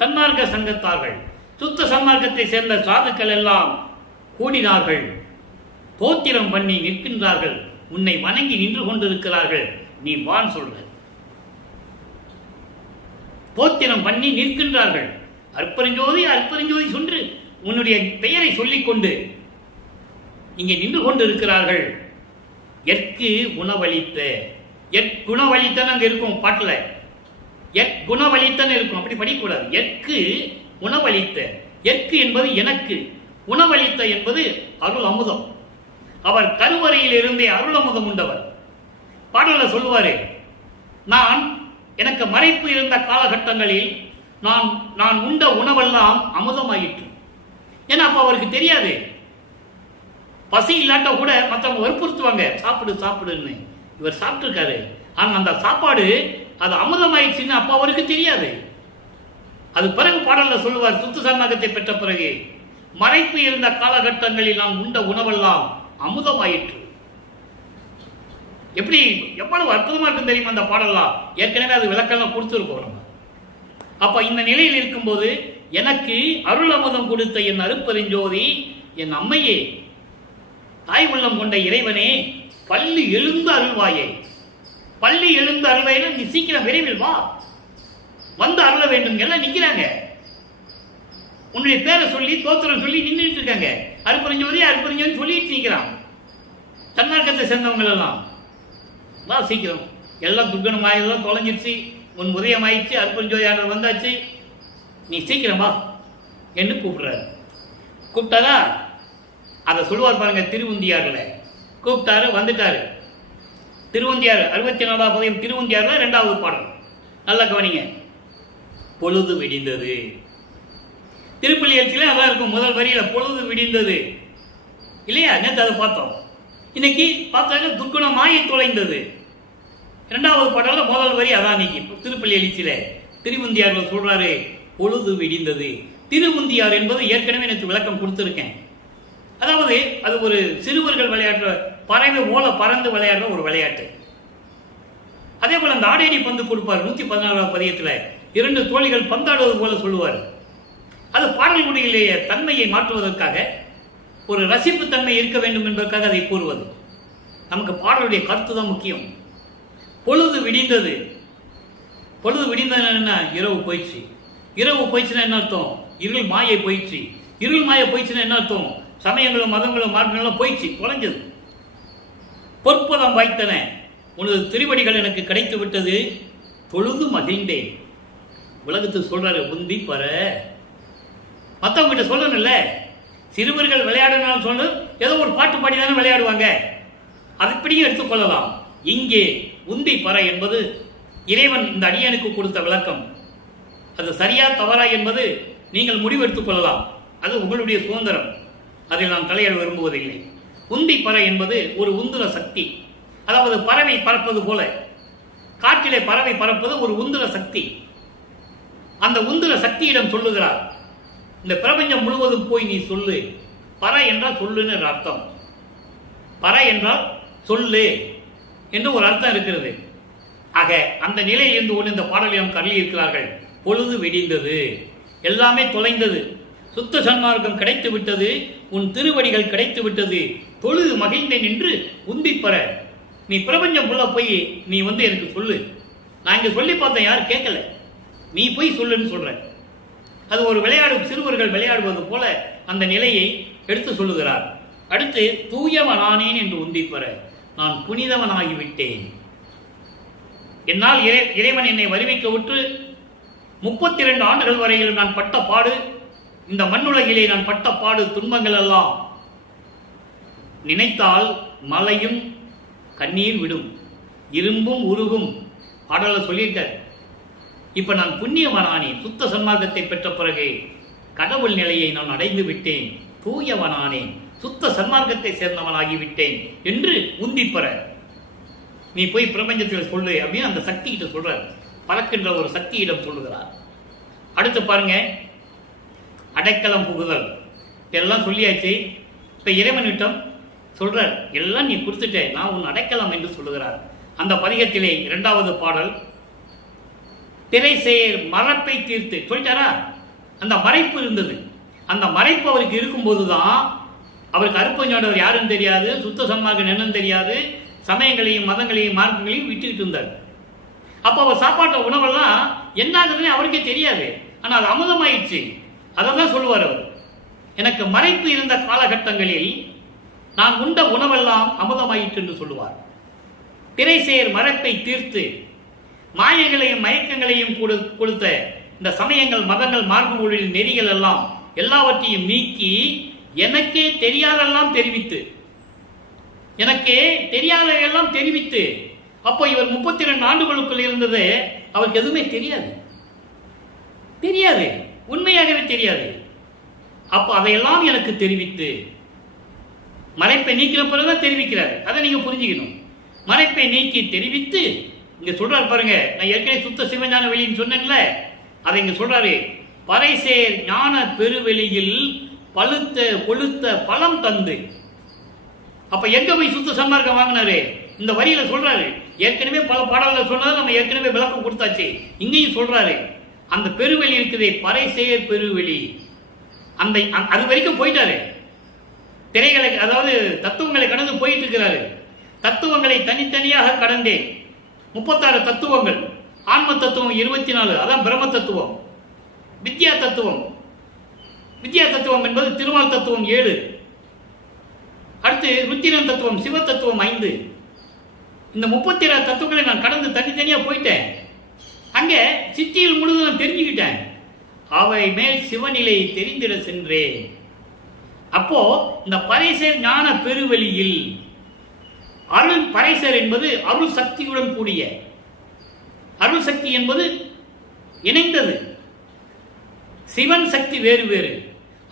சன்மார்க்க சங்கத்தார்கள், சுத்த சன்மார்க்கத்தை சேர்ந்த சாதுக்கள் எல்லாம் கூடினார்கள். தோத்திரம் பண்ணி நிற்கின்றார்கள், உன்னை வணங்கி நின்று கொண்டிருக்கிறார்கள். நீ வான் சொல்ற, தோத்திரம் பண்ணி நிற்கின்றார்கள். அற்பெருஞ்சோதி சொன்று உன்னுடைய பெயரை சொல்லிக்கொண்டு இங்கே நின்று கொண்டிருக்கிறார்கள். எற்கு உணவளித்த, குணவளித்தன் அங்க இருக்கும் பாட்டுல, குணவளித்தன் இருக்கும், அப்படி படிக்கக்கூடாது. எற்கு உணவளித்த, எற்கு என்பது எனக்கு, உணவளித்த என்பது அருள் அமுதம். அவர் கருவறையில் இருந்தே அருள் அமுதம் உண்டவர். பாடல சொல்லுவாரு, எனக்கு மறைப்பு இருந்த காலகட்டங்களில் நான் உண்ட உணவெல்லாம் அமுதமாயிற்று. ஏன்னா அப்ப அவருக்கு தெரியாது, பசி இல்லாட்ட கூட மற்றவங்க வற்புறுத்துவாங்க, சாப்பிடு சாப்பிடுன்னு. இவர் சாப்பிட்டுருக்காரு. ஆனால் அந்த சாப்பாடு அது அமுதமாயிடுச்சுன்னு அப்ப அவருக்கு தெரியாது. அது பிறகு பாடல்ல சொல்லுவார், சுத்த சன்மார்க்கத்தை பெற்ற பிறகு மறைப்பு இருந்த காலகட்டங்களில் நாம் உண்ட உணவெல்லாம் அமுதமாயிற்று. எப்படி எவ்வளவு அற்புதமா இருக்கும் தெரியுமா அந்த பாடல்லாம். ஏற்கனவே அது விளக்கெல்லாம் கொடுத்துருக்கோம் நம்ம. அப்ப இந்த நிலையில் இருக்கும்போது எனக்கு அருள் அமுதம் கொடுத்த என் அருப்பெருஞ்சோதி, என் அம்மையே, தாய் உள்ளம் கொண்ட இறைவனே, பள்ளி எழுந்து அருள்வாயே. பள்ளி எழுந்து அருள்வாயினா நீ சீக்கிரம் விரைவில் வா, வந்து அருள வேண்டும். எல்லாம் நிக்கிறாங்க, உன்னுடைய பேரை சொல்லி தோத்திரம் சொல்லி நின்றுட்டு இருக்காங்க. அருப்பெருஞ்சோதி அருப்பெருஞ்சோதி சொல்லிட்டு நிற்கிறான். தன்னார்க்கத்தை சேர்ந்தவங்க எல்லாம் வா சீக்கிரம், எல்லாம் துக்கணம் ஆயெல்லாம் தொலைஞ்சிருச்சு, உன் உதயம் ஆயிடுச்சு, அருப்பெருஞ்சோதி ஆண்டவர் வந்தாச்சு, நீ சீக்கிரம் வா என்று கூப்பிடுறாரு. கூப்பிட்டாரா? அதை சொல்லுவார் பாருங்க திருவுந்தியார்ல. கூப்பிட்டாரு, வந்துட்டாரு. திருவந்தியார் 64ஆம் பதிகம் திருவந்தியார்ல 2வது பாடல். நல்லா கவனிங்க. பொழுது விடிந்தது. திருப்பள்ளி எழுச்சியில அதான் இருக்கும் முதல் வரியில, பொழுது விடிந்தது இல்லையா? நேற்று அதை பார்த்தோம். இன்னைக்கு பார்த்தாங்க துக்குணம் மாயை தொலைந்தது. 2வது பாடல முதல் வரி அதான். இன்னைக்கு திருப்பள்ளி எழுச்சியில திருவந்தியார்ல சொல்றாரு பொழுது விடிந்தது. திருவந்தியார் என்பது ஏற்கனவே எனக்கு விளக்கம் கொடுத்திருக்கேன். அதாவது அது ஒரு சிறுவர்கள் விளையாட்டு, பறவை ஓல பறந்து விளையாடுற ஒரு விளையாட்டு. அதே போல அந்த ஆடேடி பந்து கொடுப்பார் 116ஆம் பதிகத்துல, 2 தோழிகள் பந்தாடுவது போல சொல்லுவார். அது பாடல்குடியிலேயே தன்மையை மாற்றுவதற்காக, ஒரு ரசிப்பு தன்மை இருக்க வேண்டும் என்பதற்காக அதை கூறுவது. நமக்கு பாடலுடைய கருத்து தான் முக்கியம். பொழுது விடிந்தது. பொழுது விடிந்தது என்ன? இரவு போயிடுச்சு. இரவு போயிடுச்சுன்னா என்ன அர்த்தம்? இருள் மாயை போயிடுச்சு. இருள் மாயை போயிடுச்சுன்னா என்ன அர்த்தம்? சமயங்களும் மதங்களும் மார்க்கங்களும் போயிடுச்சு, தொலைஞ்சது. பொற்பதம் வாய்த்தன, உனது திருவடிகள் எனக்கு கிடைத்து விட்டது, தொழுது மகிழ்ந்தேன். உலகத்துக்கு சொல்றாரு உந்தி பர. மற்றவங்க கிட்ட சொல்லணும்ல, சிறுவர்கள் விளையாடினாலும் சொல்லு, ஏதோ ஒரு பாட்டு பாடி தானே விளையாடுவாங்க, அதுபடியும் எடுத்துக்கொள்ளலாம். இங்கே உந்தி பற என்பது இறைவன் இந்த அடியனுக்கு கொடுத்த விளக்கம். அது சரியா தவறா என்பது நீங்கள் முடிவு எடுத்துக் கொள்ளலாம். அது உங்களுடைய சுதந்திரம், அதில் நான் தலையிட விரும்புவதில்லை. உந்தி பற என்பது ஒரு உந்துர சக்தி. அதாவது பறவை பறப்பது போல, காற்றிலே பறவை பறப்பது ஒரு உந்துர சக்தி. அந்த உந்துர சக்தியிடம் சொல்லுகிறார், இந்த பிரபஞ்சம் முழுவதும் போய் நீ சொல்லு. பற என்றால் சொல்லுன்னு அர்த்தம். பற என்றால் சொல்லு என்று ஒரு அர்த்தம் இருக்கிறது. ஆக அந்த நிலையிலிருந்து ஒன்று இந்த பாடலிடம் கருளி இருக்கிறார்கள். பொழுது விடிந்தது, எல்லாமே தொலைந்தது, சுத்த சன்மார்க்கம் கிடைத்து விட்டது, உன் திருவடிகள் கிடைத்து விட்டது, தொழுது மகிழ்ந்தேன் என்று உந்திப்பற. நீ பிரபஞ்சம் உள்ள போய் நீ எனக்கு சொல்லு. நான் இங்க சொல்லி பார்த்தேன், யாரும் கேட்கல, நீ போய் சொல்லுன்னு சொல்ற. அது ஒரு சிறுவர்கள் விளையாடுவது போல அந்த நிலையை எடுத்து சொல்லுகிறார். அடுத்து தூயவனானேன் என்று உந்திப்பற, நான் புனிதவனாகிவிட்டேன். என்னால் இறைவன் என்னை வருவிக்க விட்டு 32 ஆண்டுகள் வரையில் நான் பட்ட பாடு, இந்த மண்ணுலகிலே நான் பட்ட பாடு, துன்பங்கள் எல்லாம் நினைத்தால் மலையும் கண்ணீர் விடும், இரும்பும் உருகும். பாடல சொல்லியிருக்க. இப்ப நான் புண்ணியவனானே, சுத்த சன்மார்க்கத்தை பெற்ற பிறகு கடவுள் நிலையை நான் அடைந்து விட்டேன், தூயவனானேன், சுத்த சன்மார்க்கத்தை சேர்ந்தவனாகிவிட்டேன் என்று உந்திப்பற. நீ போய் பிரபஞ்சத்தில் சொல்லு அப்படின்னு அந்த சக்தி கிட்ட சொல்ற. பறக்கின்ற ஒரு சக்தியிடம் சொல்லுகிறார். அடுத்து பாருங்க, அடைக்கலம் புகுதல். எல்லாம் சொல்லியாச்சு. இப்ப இறைவனிடம் சொல்றார், எல்லாம் நீ கொடுத்துட்ட, நான் உன் அடைக்கலாம் என்று சொல்லுகிறார். அந்த பதிகத்திலே 2வது பாடல், திரை சேர் மறைப்பை தீர்த்து சொல்லிட்டாரா. அந்த மறைப்பு இருந்தது. அந்த மறைப்பு அவருக்கு இருக்கும்போதுதான் அவருக்கு அருப்பஞ்சாண்டவர் யாருன்னு தெரியாது, சுத்த சன்மார்க்கம் என்னன்னு தெரியாது, சமயங்களையும் மதங்களையும் மார்க்கங்களையும் விட்டுக்கிட்டு இருந்தார். அப்போ அவர் சாப்பாட்டு உணவெல்லாம் என்ன ஆகுதுன்னு அவருக்கே தெரியாது. ஆனால் அது அமுதமாயிடுச்சு. அதான் சொல்லுவார் அவர், எனக்கு மறைப்பு இருந்த காலகட்டங்களில் நான் உண்ட உணவெல்லாம் அமுதமாயிற்று என்று சொல்லுவார். திரைசேர் மறைப்பை தீர்த்து மாயங்களையும் மயக்கங்களையும் கொடுத்த இந்த சமயங்கள் மதங்கள் மார்க்கங்களின் நெறிகள் எல்லாம் எல்லாவற்றையும் நீக்கி எனக்கே தெரியாதெல்லாம் தெரிவித்து, எனக்கே தெரியாதெல்லாம் தெரிவித்து. அப்போ இவர் 32 ஆண்டுகளுக்குள் இருந்தது அவருக்கு எதுவுமே தெரியாது, உண்மையாகவே தெரியாது. அப்போ அதையெல்லாம் எனக்கு தெரிவித்து, மறைப்பை நீக்கிற பிறகுதான் தெரிவிக்கிறார். அதை நீங்க புரிஞ்சுக்கணும். மறைப்பை நீக்கி தெரிவித்து இங்க சொல்றாரு பாருங்க, நான் ஏற்கனவே சுத்த சிவஞான வெளின்னு சொன்னேன்ல, அதை இங்க சொல்றாரு. பறைசேர் ஞான பெருவெளியில் பழுத்த கொளுத்த பழம் தந்து. அப்ப எங்க போய் சுத்த சன்மார்க்கம் வாங்கினாரு? இந்த வரியில சொல்றாரு. ஏற்கனவே பல பாடல்கள் சொன்னது நம்ம ஏற்கனவே விளக்கம் கொடுத்தாச்சு. இங்கேயும் சொல்றாரு, அந்த பெருவெளி இருக்குதே பறைசேர் பெருவெளி, அந்த அது வரைக்கும் போயிட்டாரு. திரைகளை, அதாவது தத்துவங்களை கடந்து போயிட்டு இருக்கிறாரு. தத்துவங்களை தனித்தனியாக கடந்தேன். 36 தத்துவங்கள். ஆன்ம தத்துவம் 24, அதான் பிரம்ம தத்துவம். வித்யா தத்துவம், வித்யா தத்துவம் என்பது திருமால் தத்துவம் 7. அடுத்து ருத்திரன் தத்துவம், சிவ தத்துவம் 5. இந்த 36 தத்துவங்களை நான் கடந்து தனித்தனியாக போயிட்டேன். அங்கே சித்தியில் முழுதும் நான் தெரிஞ்சுக்கிட்டேன். அவை மேல் சிவநிலை தெரிந்திட சென்றேன். அப்போ இந்த பறைசேர் ஞான பெருவெளியில், அருள் பறைசேர் என்பது அருள் சக்தியுடன் கூடிய, அருள் சக்தி என்பது இணைந்தது. சிவன் சக்தி வேறு வேறு.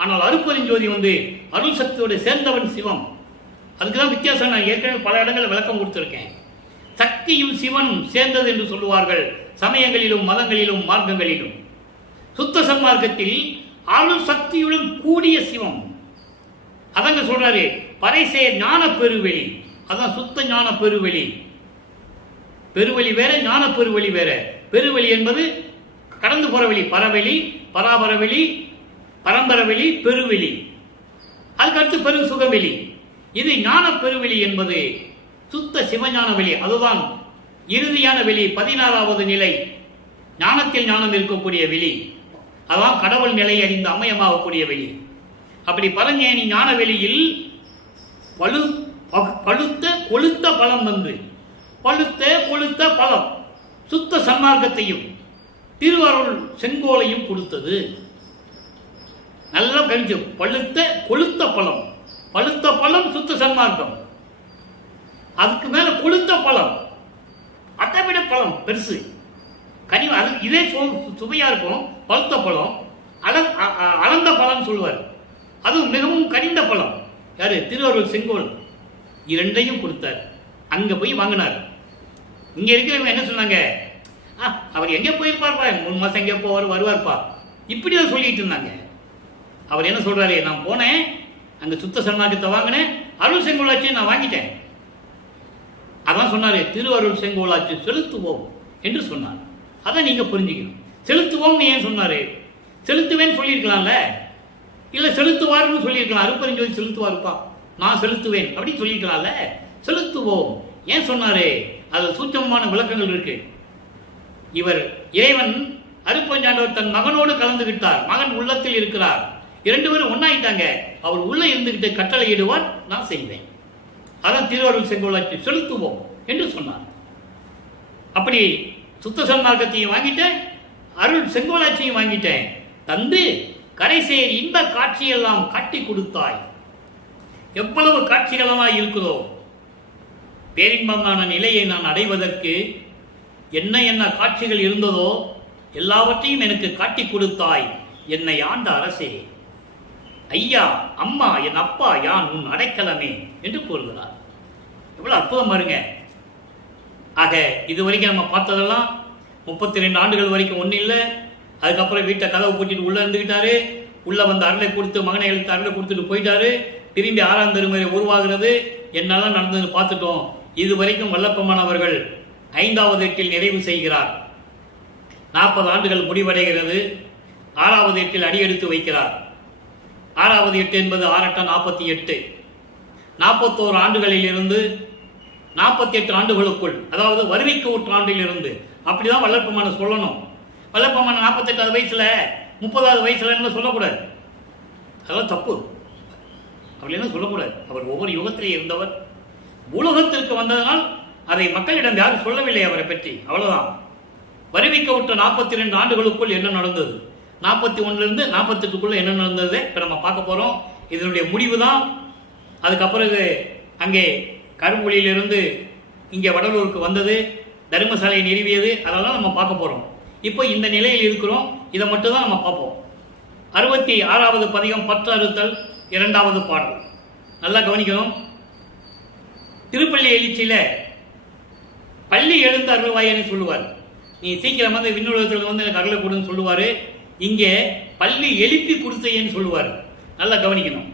ஆனால் அருட்பெருஞ்சோதி அருள் சக்தியோடு சேர்ந்தவன் சிவம். அதுக்குதான் வித்தியாசம். நான் ஏற்கனவே பல இடங்களில் விளக்கம் கொடுத்திருக்கேன். சக்தியும் சிவனும் சேர்ந்தது என்று சொல்லுவார்கள் சமயங்களிலும் மதங்களிலும் மார்க்கங்களிலும். சுத்த சன்மார்க்கத்தில் அருள் சக்தியுடன் கூடிய சிவம். அதங்க சொல்றாரு, பறைசேர் ஞான பெருவெளி. அதான் சுத்த ஞான பெருவெளி. பெருவெளி வேற, ஞான பெருவெளி வேற. பெருவெளி என்பது கடந்து போற வெளி, பரவெளி, பராபரவெளி, பரம்பரவெளி, பெருவெளி. அதுக்கடுத்து பெரு சுகவெளி. இது ஞான பெருவெளி என்பது சுத்த சிவஞான வெளி. அதுதான் இறுதியான வெளி, 16வது நிலை. ஞானத்தில் ஞானம் இருக்கக்கூடிய வெளி. அதான் கடவுள் நிலை அறிந்து அமயமாகக்கூடிய வெளி. அப்படி பரஞ்சேனி ஞான வெளியில் பழுத்த கொளுத்த பழம் வந்து, பழுத்த கொளுத்த பழம் சுத்த சன்மார்க்கத்தையும் திருவருள் செங்கோலையும் கொடுத்தது. நல்லா கணிச்சு, பழுத்த கொளுத்த பழம். பழுத்த பழம் சுத்த சன்மார்க்கம். அதுக்கு மேல கொளுத்த பழம், அதை விட பழம் பெருசு, கனி. அது இதே சுவையா இருக்கும். பழுத்த பழம், அளந்த பழம் சொல்லுவார். அது மிகவும் கனிந்த பழம். யாரு? திருவருள் செங்கோல். இரண்டையும் கொடுத்தார். அங்க போய் வாங்கினார். இங்க இருக்கிறவங்க என்ன சொன்னாங்க? அவர் எங்கே போயிருப்பார்ப்பா, 3 மாசம் எங்கே போவார், வருவார்ப்பா, இப்படிதான் சொல்லிட்டு இருந்தாங்க. அவர் என்ன சொல்றாரு? நான் போனேன், அங்க சுத்த சன்மார்க்கத்தை வாங்கினேன், அருள் செங்கோலாட்சி நான் வாங்கிட்டேன். அதான் சொன்னாரு, திருவருள் செங்கோலாட்சி செலுத்துவோம் என்று சொன்னார். அதான் நீங்க புரிஞ்சுக்கணும். செலுத்துவோம்னு ஏன் சொன்னாரு? செலுத்துவேன்னு சொல்லியிருக்கலாம்ல, இல்ல செலுத்துவார்னு சொல்லியிருக்கலாம். அருட்பெருஞ்சோதி செலுத்துவாருப்பா, நான் செலுத்துவேன் அப்படின்னு சொல்லியிருக்கலாம்ல. செலுத்துவோம் ஏன் சொன்னாரு? அது சூட்சமான விளக்கங்கள் இருக்கு. இவர் இறைவன் அருட்பெருஞ்சாண்டவர் தன் மகனோடு கலந்துகிட்டார். மகன் உள்ளத்தில் இருக்கிறார். 2 பேரும் ஒன்னாயிட்டாங்க. அவர் உள்ள இருந்துகிட்டு கட்டளை இடுவார், நான் செய்வேன். அதான் திருவருள் செங்கோலாட்சி செலுத்துவோம் என்று சொன்னார். அப்படி சுத்த சன்மார்க்கத்தையும் வாங்கிட்டேன், அருள் செங்கோலாட்சியும் வாங்கிட்டேன். தந்து கரைசேர் இன்ப காட்சியெல்லாம் காட்டி கொடுத்தாய். எவ்வளவு காட்சிகளமாய் இருக்குதோ, பேரின்பமான நிலையை நான் அடைவதற்கு என்ன என்ன காட்சிகள் இருந்ததோ எல்லாவற்றையும் எனக்கு காட்டி கொடுத்தாய். என்னை ஆண்ட அரசே, ஐயா, அம்மா, என் அப்பா, யான் உன் அடைக்கலமே என்று கூறுகிறார். எவ்வளவு அற்புதம் பாருங்க. ஆக இதுவரைக்கும் நம்ம பார்த்ததெல்லாம் 32 ஆண்டுகள் வரைக்கும் ஒன்றும் இல்லை. அதுக்கப்புறம் வீட்டை கதவை பூட்டிட்டு உள்ள இருந்துக்கிட்டாரு. உள்ள வந்து அருளை கொடுத்து, மகனை எழுத்து அருளை கொடுத்துட்டு போயிட்டாரு. திரும்பி 6ஆம் திருமுறை உருவாகிறது. என்னெல்லாம் நடந்தது பார்த்துட்டோம். இது வரைக்கும் வல்லப்பமானவர்கள் 5வது எட்டில் நிறைவு செய்கிறார். 40 ஆண்டுகள் முடிவடைகிறது. 6வது எட்டில் அடியெடுத்து வைக்கிறார். 6வது எட்டு என்பது 6 48. 41 ஆண்டுகளில் இருந்து 48 ஆண்டுகளுக்குள், அதாவது வருவிக்கு ஊற்றாண்டில் இருந்து, அப்படிதான் வல்லப்பமான சொல்லணும். வல்லப்பமான 48வது வயசுல 30வது வயசுல சொல்லக்கூடாது. அதெல்லாம் தப்பு. அப்படி என்ன சொல்லக்கூடாது. அவர் ஒவ்வொரு யுகத்திலே இருந்தவர். உலகத்திற்கு வந்ததனால் அதை மக்களிடம் யாரும் சொல்லவில்லை அவரை பற்றி. அவ்வளவுதான். வருவிக்க விட்ட 42 ஆண்டுகளுக்குள் என்ன நடந்தது, 41 48க்குள்ள என்ன நடந்தது இப்ப நம்ம பார்க்க போறோம். இதனுடைய முடிவு தான். அதுக்கப்புறம் அங்கே கரும்புலியிலிருந்து இங்கே வடலூருக்கு வந்தது, தர்மசாலையை நிறுவியது, அதெல்லாம் நம்ம பார்க்க போறோம். இப்போ இந்த நிலையில் இருக்கிறோம். இதை மட்டும் தான் நம்ம பார்ப்போம். 66வது பதிகம் பற்று அறுத்தல், 2வது பாடல். நல்லா கவனிக்கணும். திருப்பள்ளி எழுச்சியில பள்ளி பள்ளி எழுந்து அருள்வாயன்னு சொல்லுவார். நீ சீக்கிரம் வந்து விண்ணுலகத்தில் வந்து எனக்கு அருளை கொடுன்னு சொல்லுவார். இங்கே பள்ளி எழுப்பி கொடுத்தேன்னு சொல்லுவார். நல்லா கவனிக்கணும்.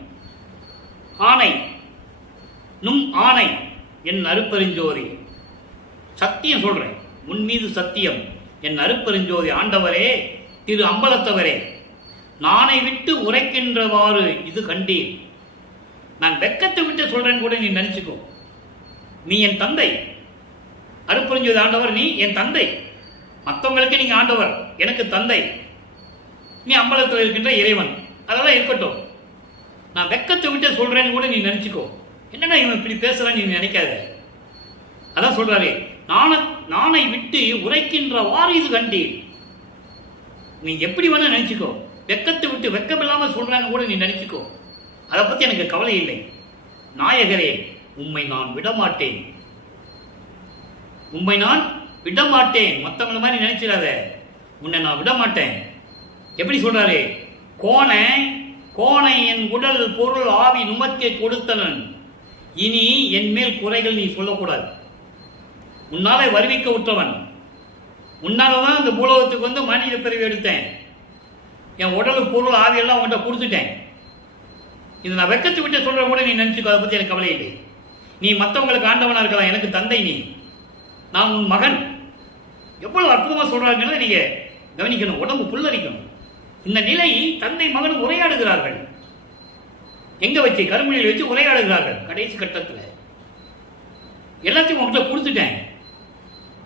ஆணை நும் ஆணை என் அருப்பெருஞ்சோதி, சத்தியம் சொல்றேன், உன் மீது சத்தியம், என் அருப்பெருஞ்சோதி ஆண்டவரே, திரு அம்பலத்தவரே, நானை விட்டு உரைக்கின்றவாறு இது கண்டீர். நான் வெக்கத்தை விட்டு சொல்றேன்னு கூட நீ நினைச்சுக்கோ. நீ என் தந்தை, அருப்பெருஞ்சோதி ஆண்டவர், நீ என் தந்தை. மற்றவங்களுக்கு நீங்க ஆண்டவர், எனக்கு தந்தை. நீ அம்பலத்தில் இருக்கின்ற இறைவன், அதெல்லாம் இருக்கட்டும். நான் வெக்கத்தை விட்டு சொல்றேன்னு கூட நீ நினைச்சுக்கோ. என்னடா இவன் இப்படி பேசுறான்னு நீ நினைக்காத. அதான் சொல்றாரு, நானை விட்டு உரைக்கின்றவாறு இது கண்டீர். நீ எப்படி வேணா நினைச்சுக்கோ. வெக்கத்தை விட்டு வெக்கமில்லாம சொல்றான்னு கூட நீ நினைச்சுக்கோ. அதை பத்தி எனக்கு கவலை இல்லை. நாயகரே, உம்மை நான் விடமாட்டேன், உம்மை நான் விடமாட்டேன். மற்றவங்கள மாதிரி நினைச்சிடாத, உன்னை நான் விடமாட்டேன். எப்படி சொல்றாரு? கோணை என் உடல் பொருள் ஆவி நுமக்கே கொடுத்தனன், இனி என் மேல் குறைகள் நீ சொல்லக்கூடாது. உன்னாலே வருவிக்க விட்டவன், உன்னாலதான் இந்த பூலோகத்துக்கு வந்து மனித பிறவி எடுத்தேன். என் உடல் பொருள் ஆவியெல்லாம் உன்கிட்ட கொடுத்துட்டேன். இது நான் வெக்கத்தை விட்டு சொல்ற கூட நீ நினைச்சுக்கோ. அதை பத்தி எனக்கு கவலை இல்லை. நீ மற்றவங்களுக்கு ஆண்டவனா இருக்கலாம், எனக்கு தந்தை நீ, நான் உன் மகன். எவ்வளவு அற்புதமா சொல்றாங்கன்னா நீங்க கவனிக்கணும், உடம்பு புல்லரிக்கணும். இந்த நிலை தந்தை மகன் உரையாடுகிறார்கள். எங்க வச்சு? கருமொழியில் வச்சு உரையாடுகிறார்கள். கடைசி கட்டத்தில் எல்லாத்தையும் உங்ககிட்ட கொடுத்துட்டேன்.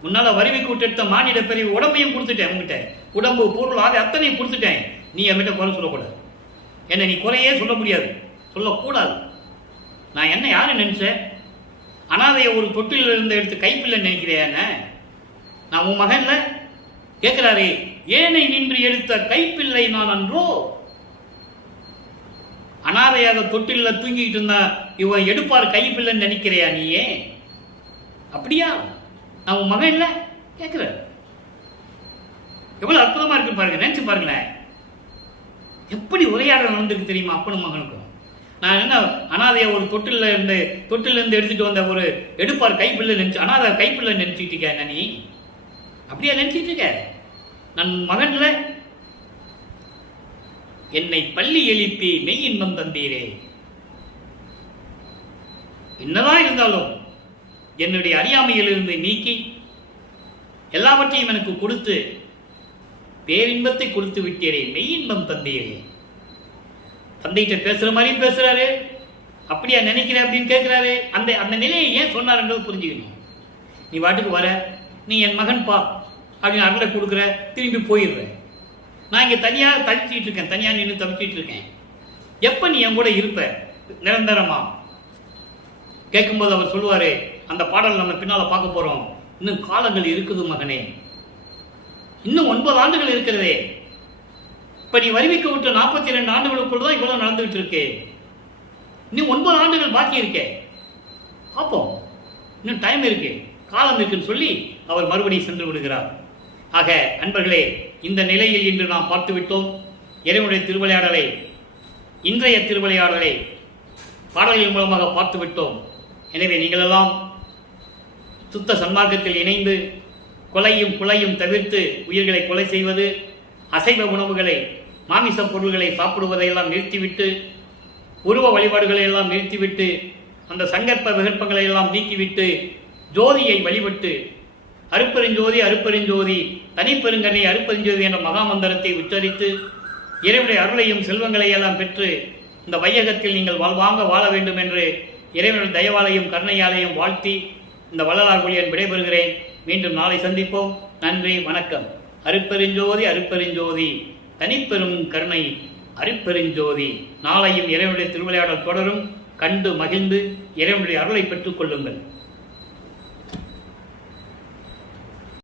உன்னால வருவிக்கு விட்டு மானிட பிரிவு உடம்பையும் கொடுத்துட்டேன். உங்ககிட்ட உடம்பு பொருள் ஆக அத்தனையும் கொடுத்துட்டேன். நீ என்கிட்ட குறை சொல்லக்கூடாது. என்ன நீ குறையே சொல்ல முடியாது, சொல்லக்கூடாது. நான் என்ன யாரு நினைச்சேன்? அனாதைய ஒரு தொட்டில் இருந்து எடுத்து கைப்பில்லை நினைக்கிறேன். நான் உன் மகன்ல கேட்கிறாரே, ஏனை நின்று எடுத்த கைப்பிள்ளை நான் அன்றோ? அனாதையாக தொட்டில தூங்கிட்டு இருந்தா இவன் எடுப்பார் கைப்பிள்ளைன்னு நினைக்கிறியா நீயே? அப்படியா? நான் உன் மகன் இல்ல கேட்கிற. எவ்வளவு அற்புதமா இருக்கு பாருங்க, நினைச்சு பாருங்களேன். எப்படி உரையாடல் நடந்திருக்கு தெரியுமா அப்பனும் மகனுக்கும்? நான் என்ன அனாதைய ஒரு தொட்டில இருந்து எடுத்துட்டு வந்த ஒரு எடுப்பார் கைப்பிள்ளை நினைச்சு, அனாதை கைப்பிள்ளை நினைச்சிட்டு இருக்க நீ? அப்படியா நினைச்சிட்டு இருக்க? நான் மகன்ல என்னை பள்ளி எழுப்பி மெய் இன்பம் தந்தீரே. என்னதான் இருந்தாலும் என்னுடைய அறியாமையிலிருந்து நீக்கி எல்லாவற்றையும் எனக்கு கொடுத்து பேரின்பத்தை கொடுத்து விட்டீரே, மெய் இன்பம் தந்தீரே. தந்தைகிட்ட பேசுற மாதிரியும் பேசுறாரு. அப்படியா நினைக்கிற அப்படின்னு கேட்கிறாரு. அந்த நிலையை ஏன் சொன்னார்ன்றது புரிஞ்சுக்கணும். நீ வாட்டுக்கு வர, நீ என் மகன் பா அப்படின்னு அருளை கொடுக்குற, திரும்பி போயிடுற. நான் இங்கே தனியாக தவிச்சிட்டு இருக்கேன், தனியாக நின்று தவிச்சிட்டு இருக்கேன். எப்போ நீ என் கூட இருப்ப நிரந்தரமா? கேட்கும்போது அவர் சொல்லுவாரு, அந்த பாடல் நம்ம பின்னால பார்க்க போறோம். இன்னும் காலங்கள் இருக்குது மகனே, இன்னும் 9 ஆண்டுகள் இருக்கிறதே. இப்ப நீ வருவிக்க விட்ட 42 ஆண்டுகளுக்குள் தான் இவ்வளவு நடந்துகிட்டு இருக்கு. இன்னும் 9 ஆண்டுகள் பாக்கி இருக்கே. பார்ப்போம், இன்னும் டைம் இருக்கு, காலம் இருக்குன்னு சொல்லி அவர் மறுபடியும் சென்று விடுகிறார். ஆக அன்பர்களே, இந்த நிலையில் இன்று நாம் பார்த்து விட்டோம். இறைவனுடைய திருவிளையாடலை, இன்றைய திருவிளையாடலை பாடல்கள் மூலமாக பார்த்து விட்டோம். எனவே நீங்களெல்லாம் சுத்த சன்மார்க்கத்தில் இணைந்து கொலையும் குலையும் தவிர்த்து உயிர்களை கொலை செய்வது, அசைவ உணவுகளை மாமிச பொருள்களை சாப்பிடுவதையெல்லாம் நிறுத்திவிட்டு, உருவ வழிபாடுகளை எல்லாம் நிறுத்திவிட்டு, அந்த சங்கற்ப விகற்பங்களை எல்லாம் நீக்கிவிட்டு ஜோதியை வழிபட்டு அருப்பெருஞ்சோதி அருப்பெருஞ்சோதி தனிப்பெருங்கனை அருப்பெருஞ்சோதி என்ற மகாமந்திரத்தை உச்சரித்து இறைவனுடைய அருளையும் செல்வங்களை எல்லாம் பெற்று இந்த வையகத்தில் நீங்கள் வாழ்வாங்க வாழ வேண்டும் என்று இறைவனுடைய தயவாலையும் கருணையாலையும் வாழ்த்தி இந்த வள்ளலார் மொழியன் விடைபெறுகிறேன். மீண்டும் நாளை சந்திப்போம். நன்றி, வணக்கம். அருப்பெருஞ்சோதி அருப்பெருஞ்சோதி தனிப்பெரும் கருணை அருப்பெருஞ்சோதி. நாளையும் இறைவனுடைய திருவிளையாடல் தொடரும். கண்டு மகிழ்ந்து இறைவனுடைய அருளை பெற்றுக் கொள்ளுங்கள்.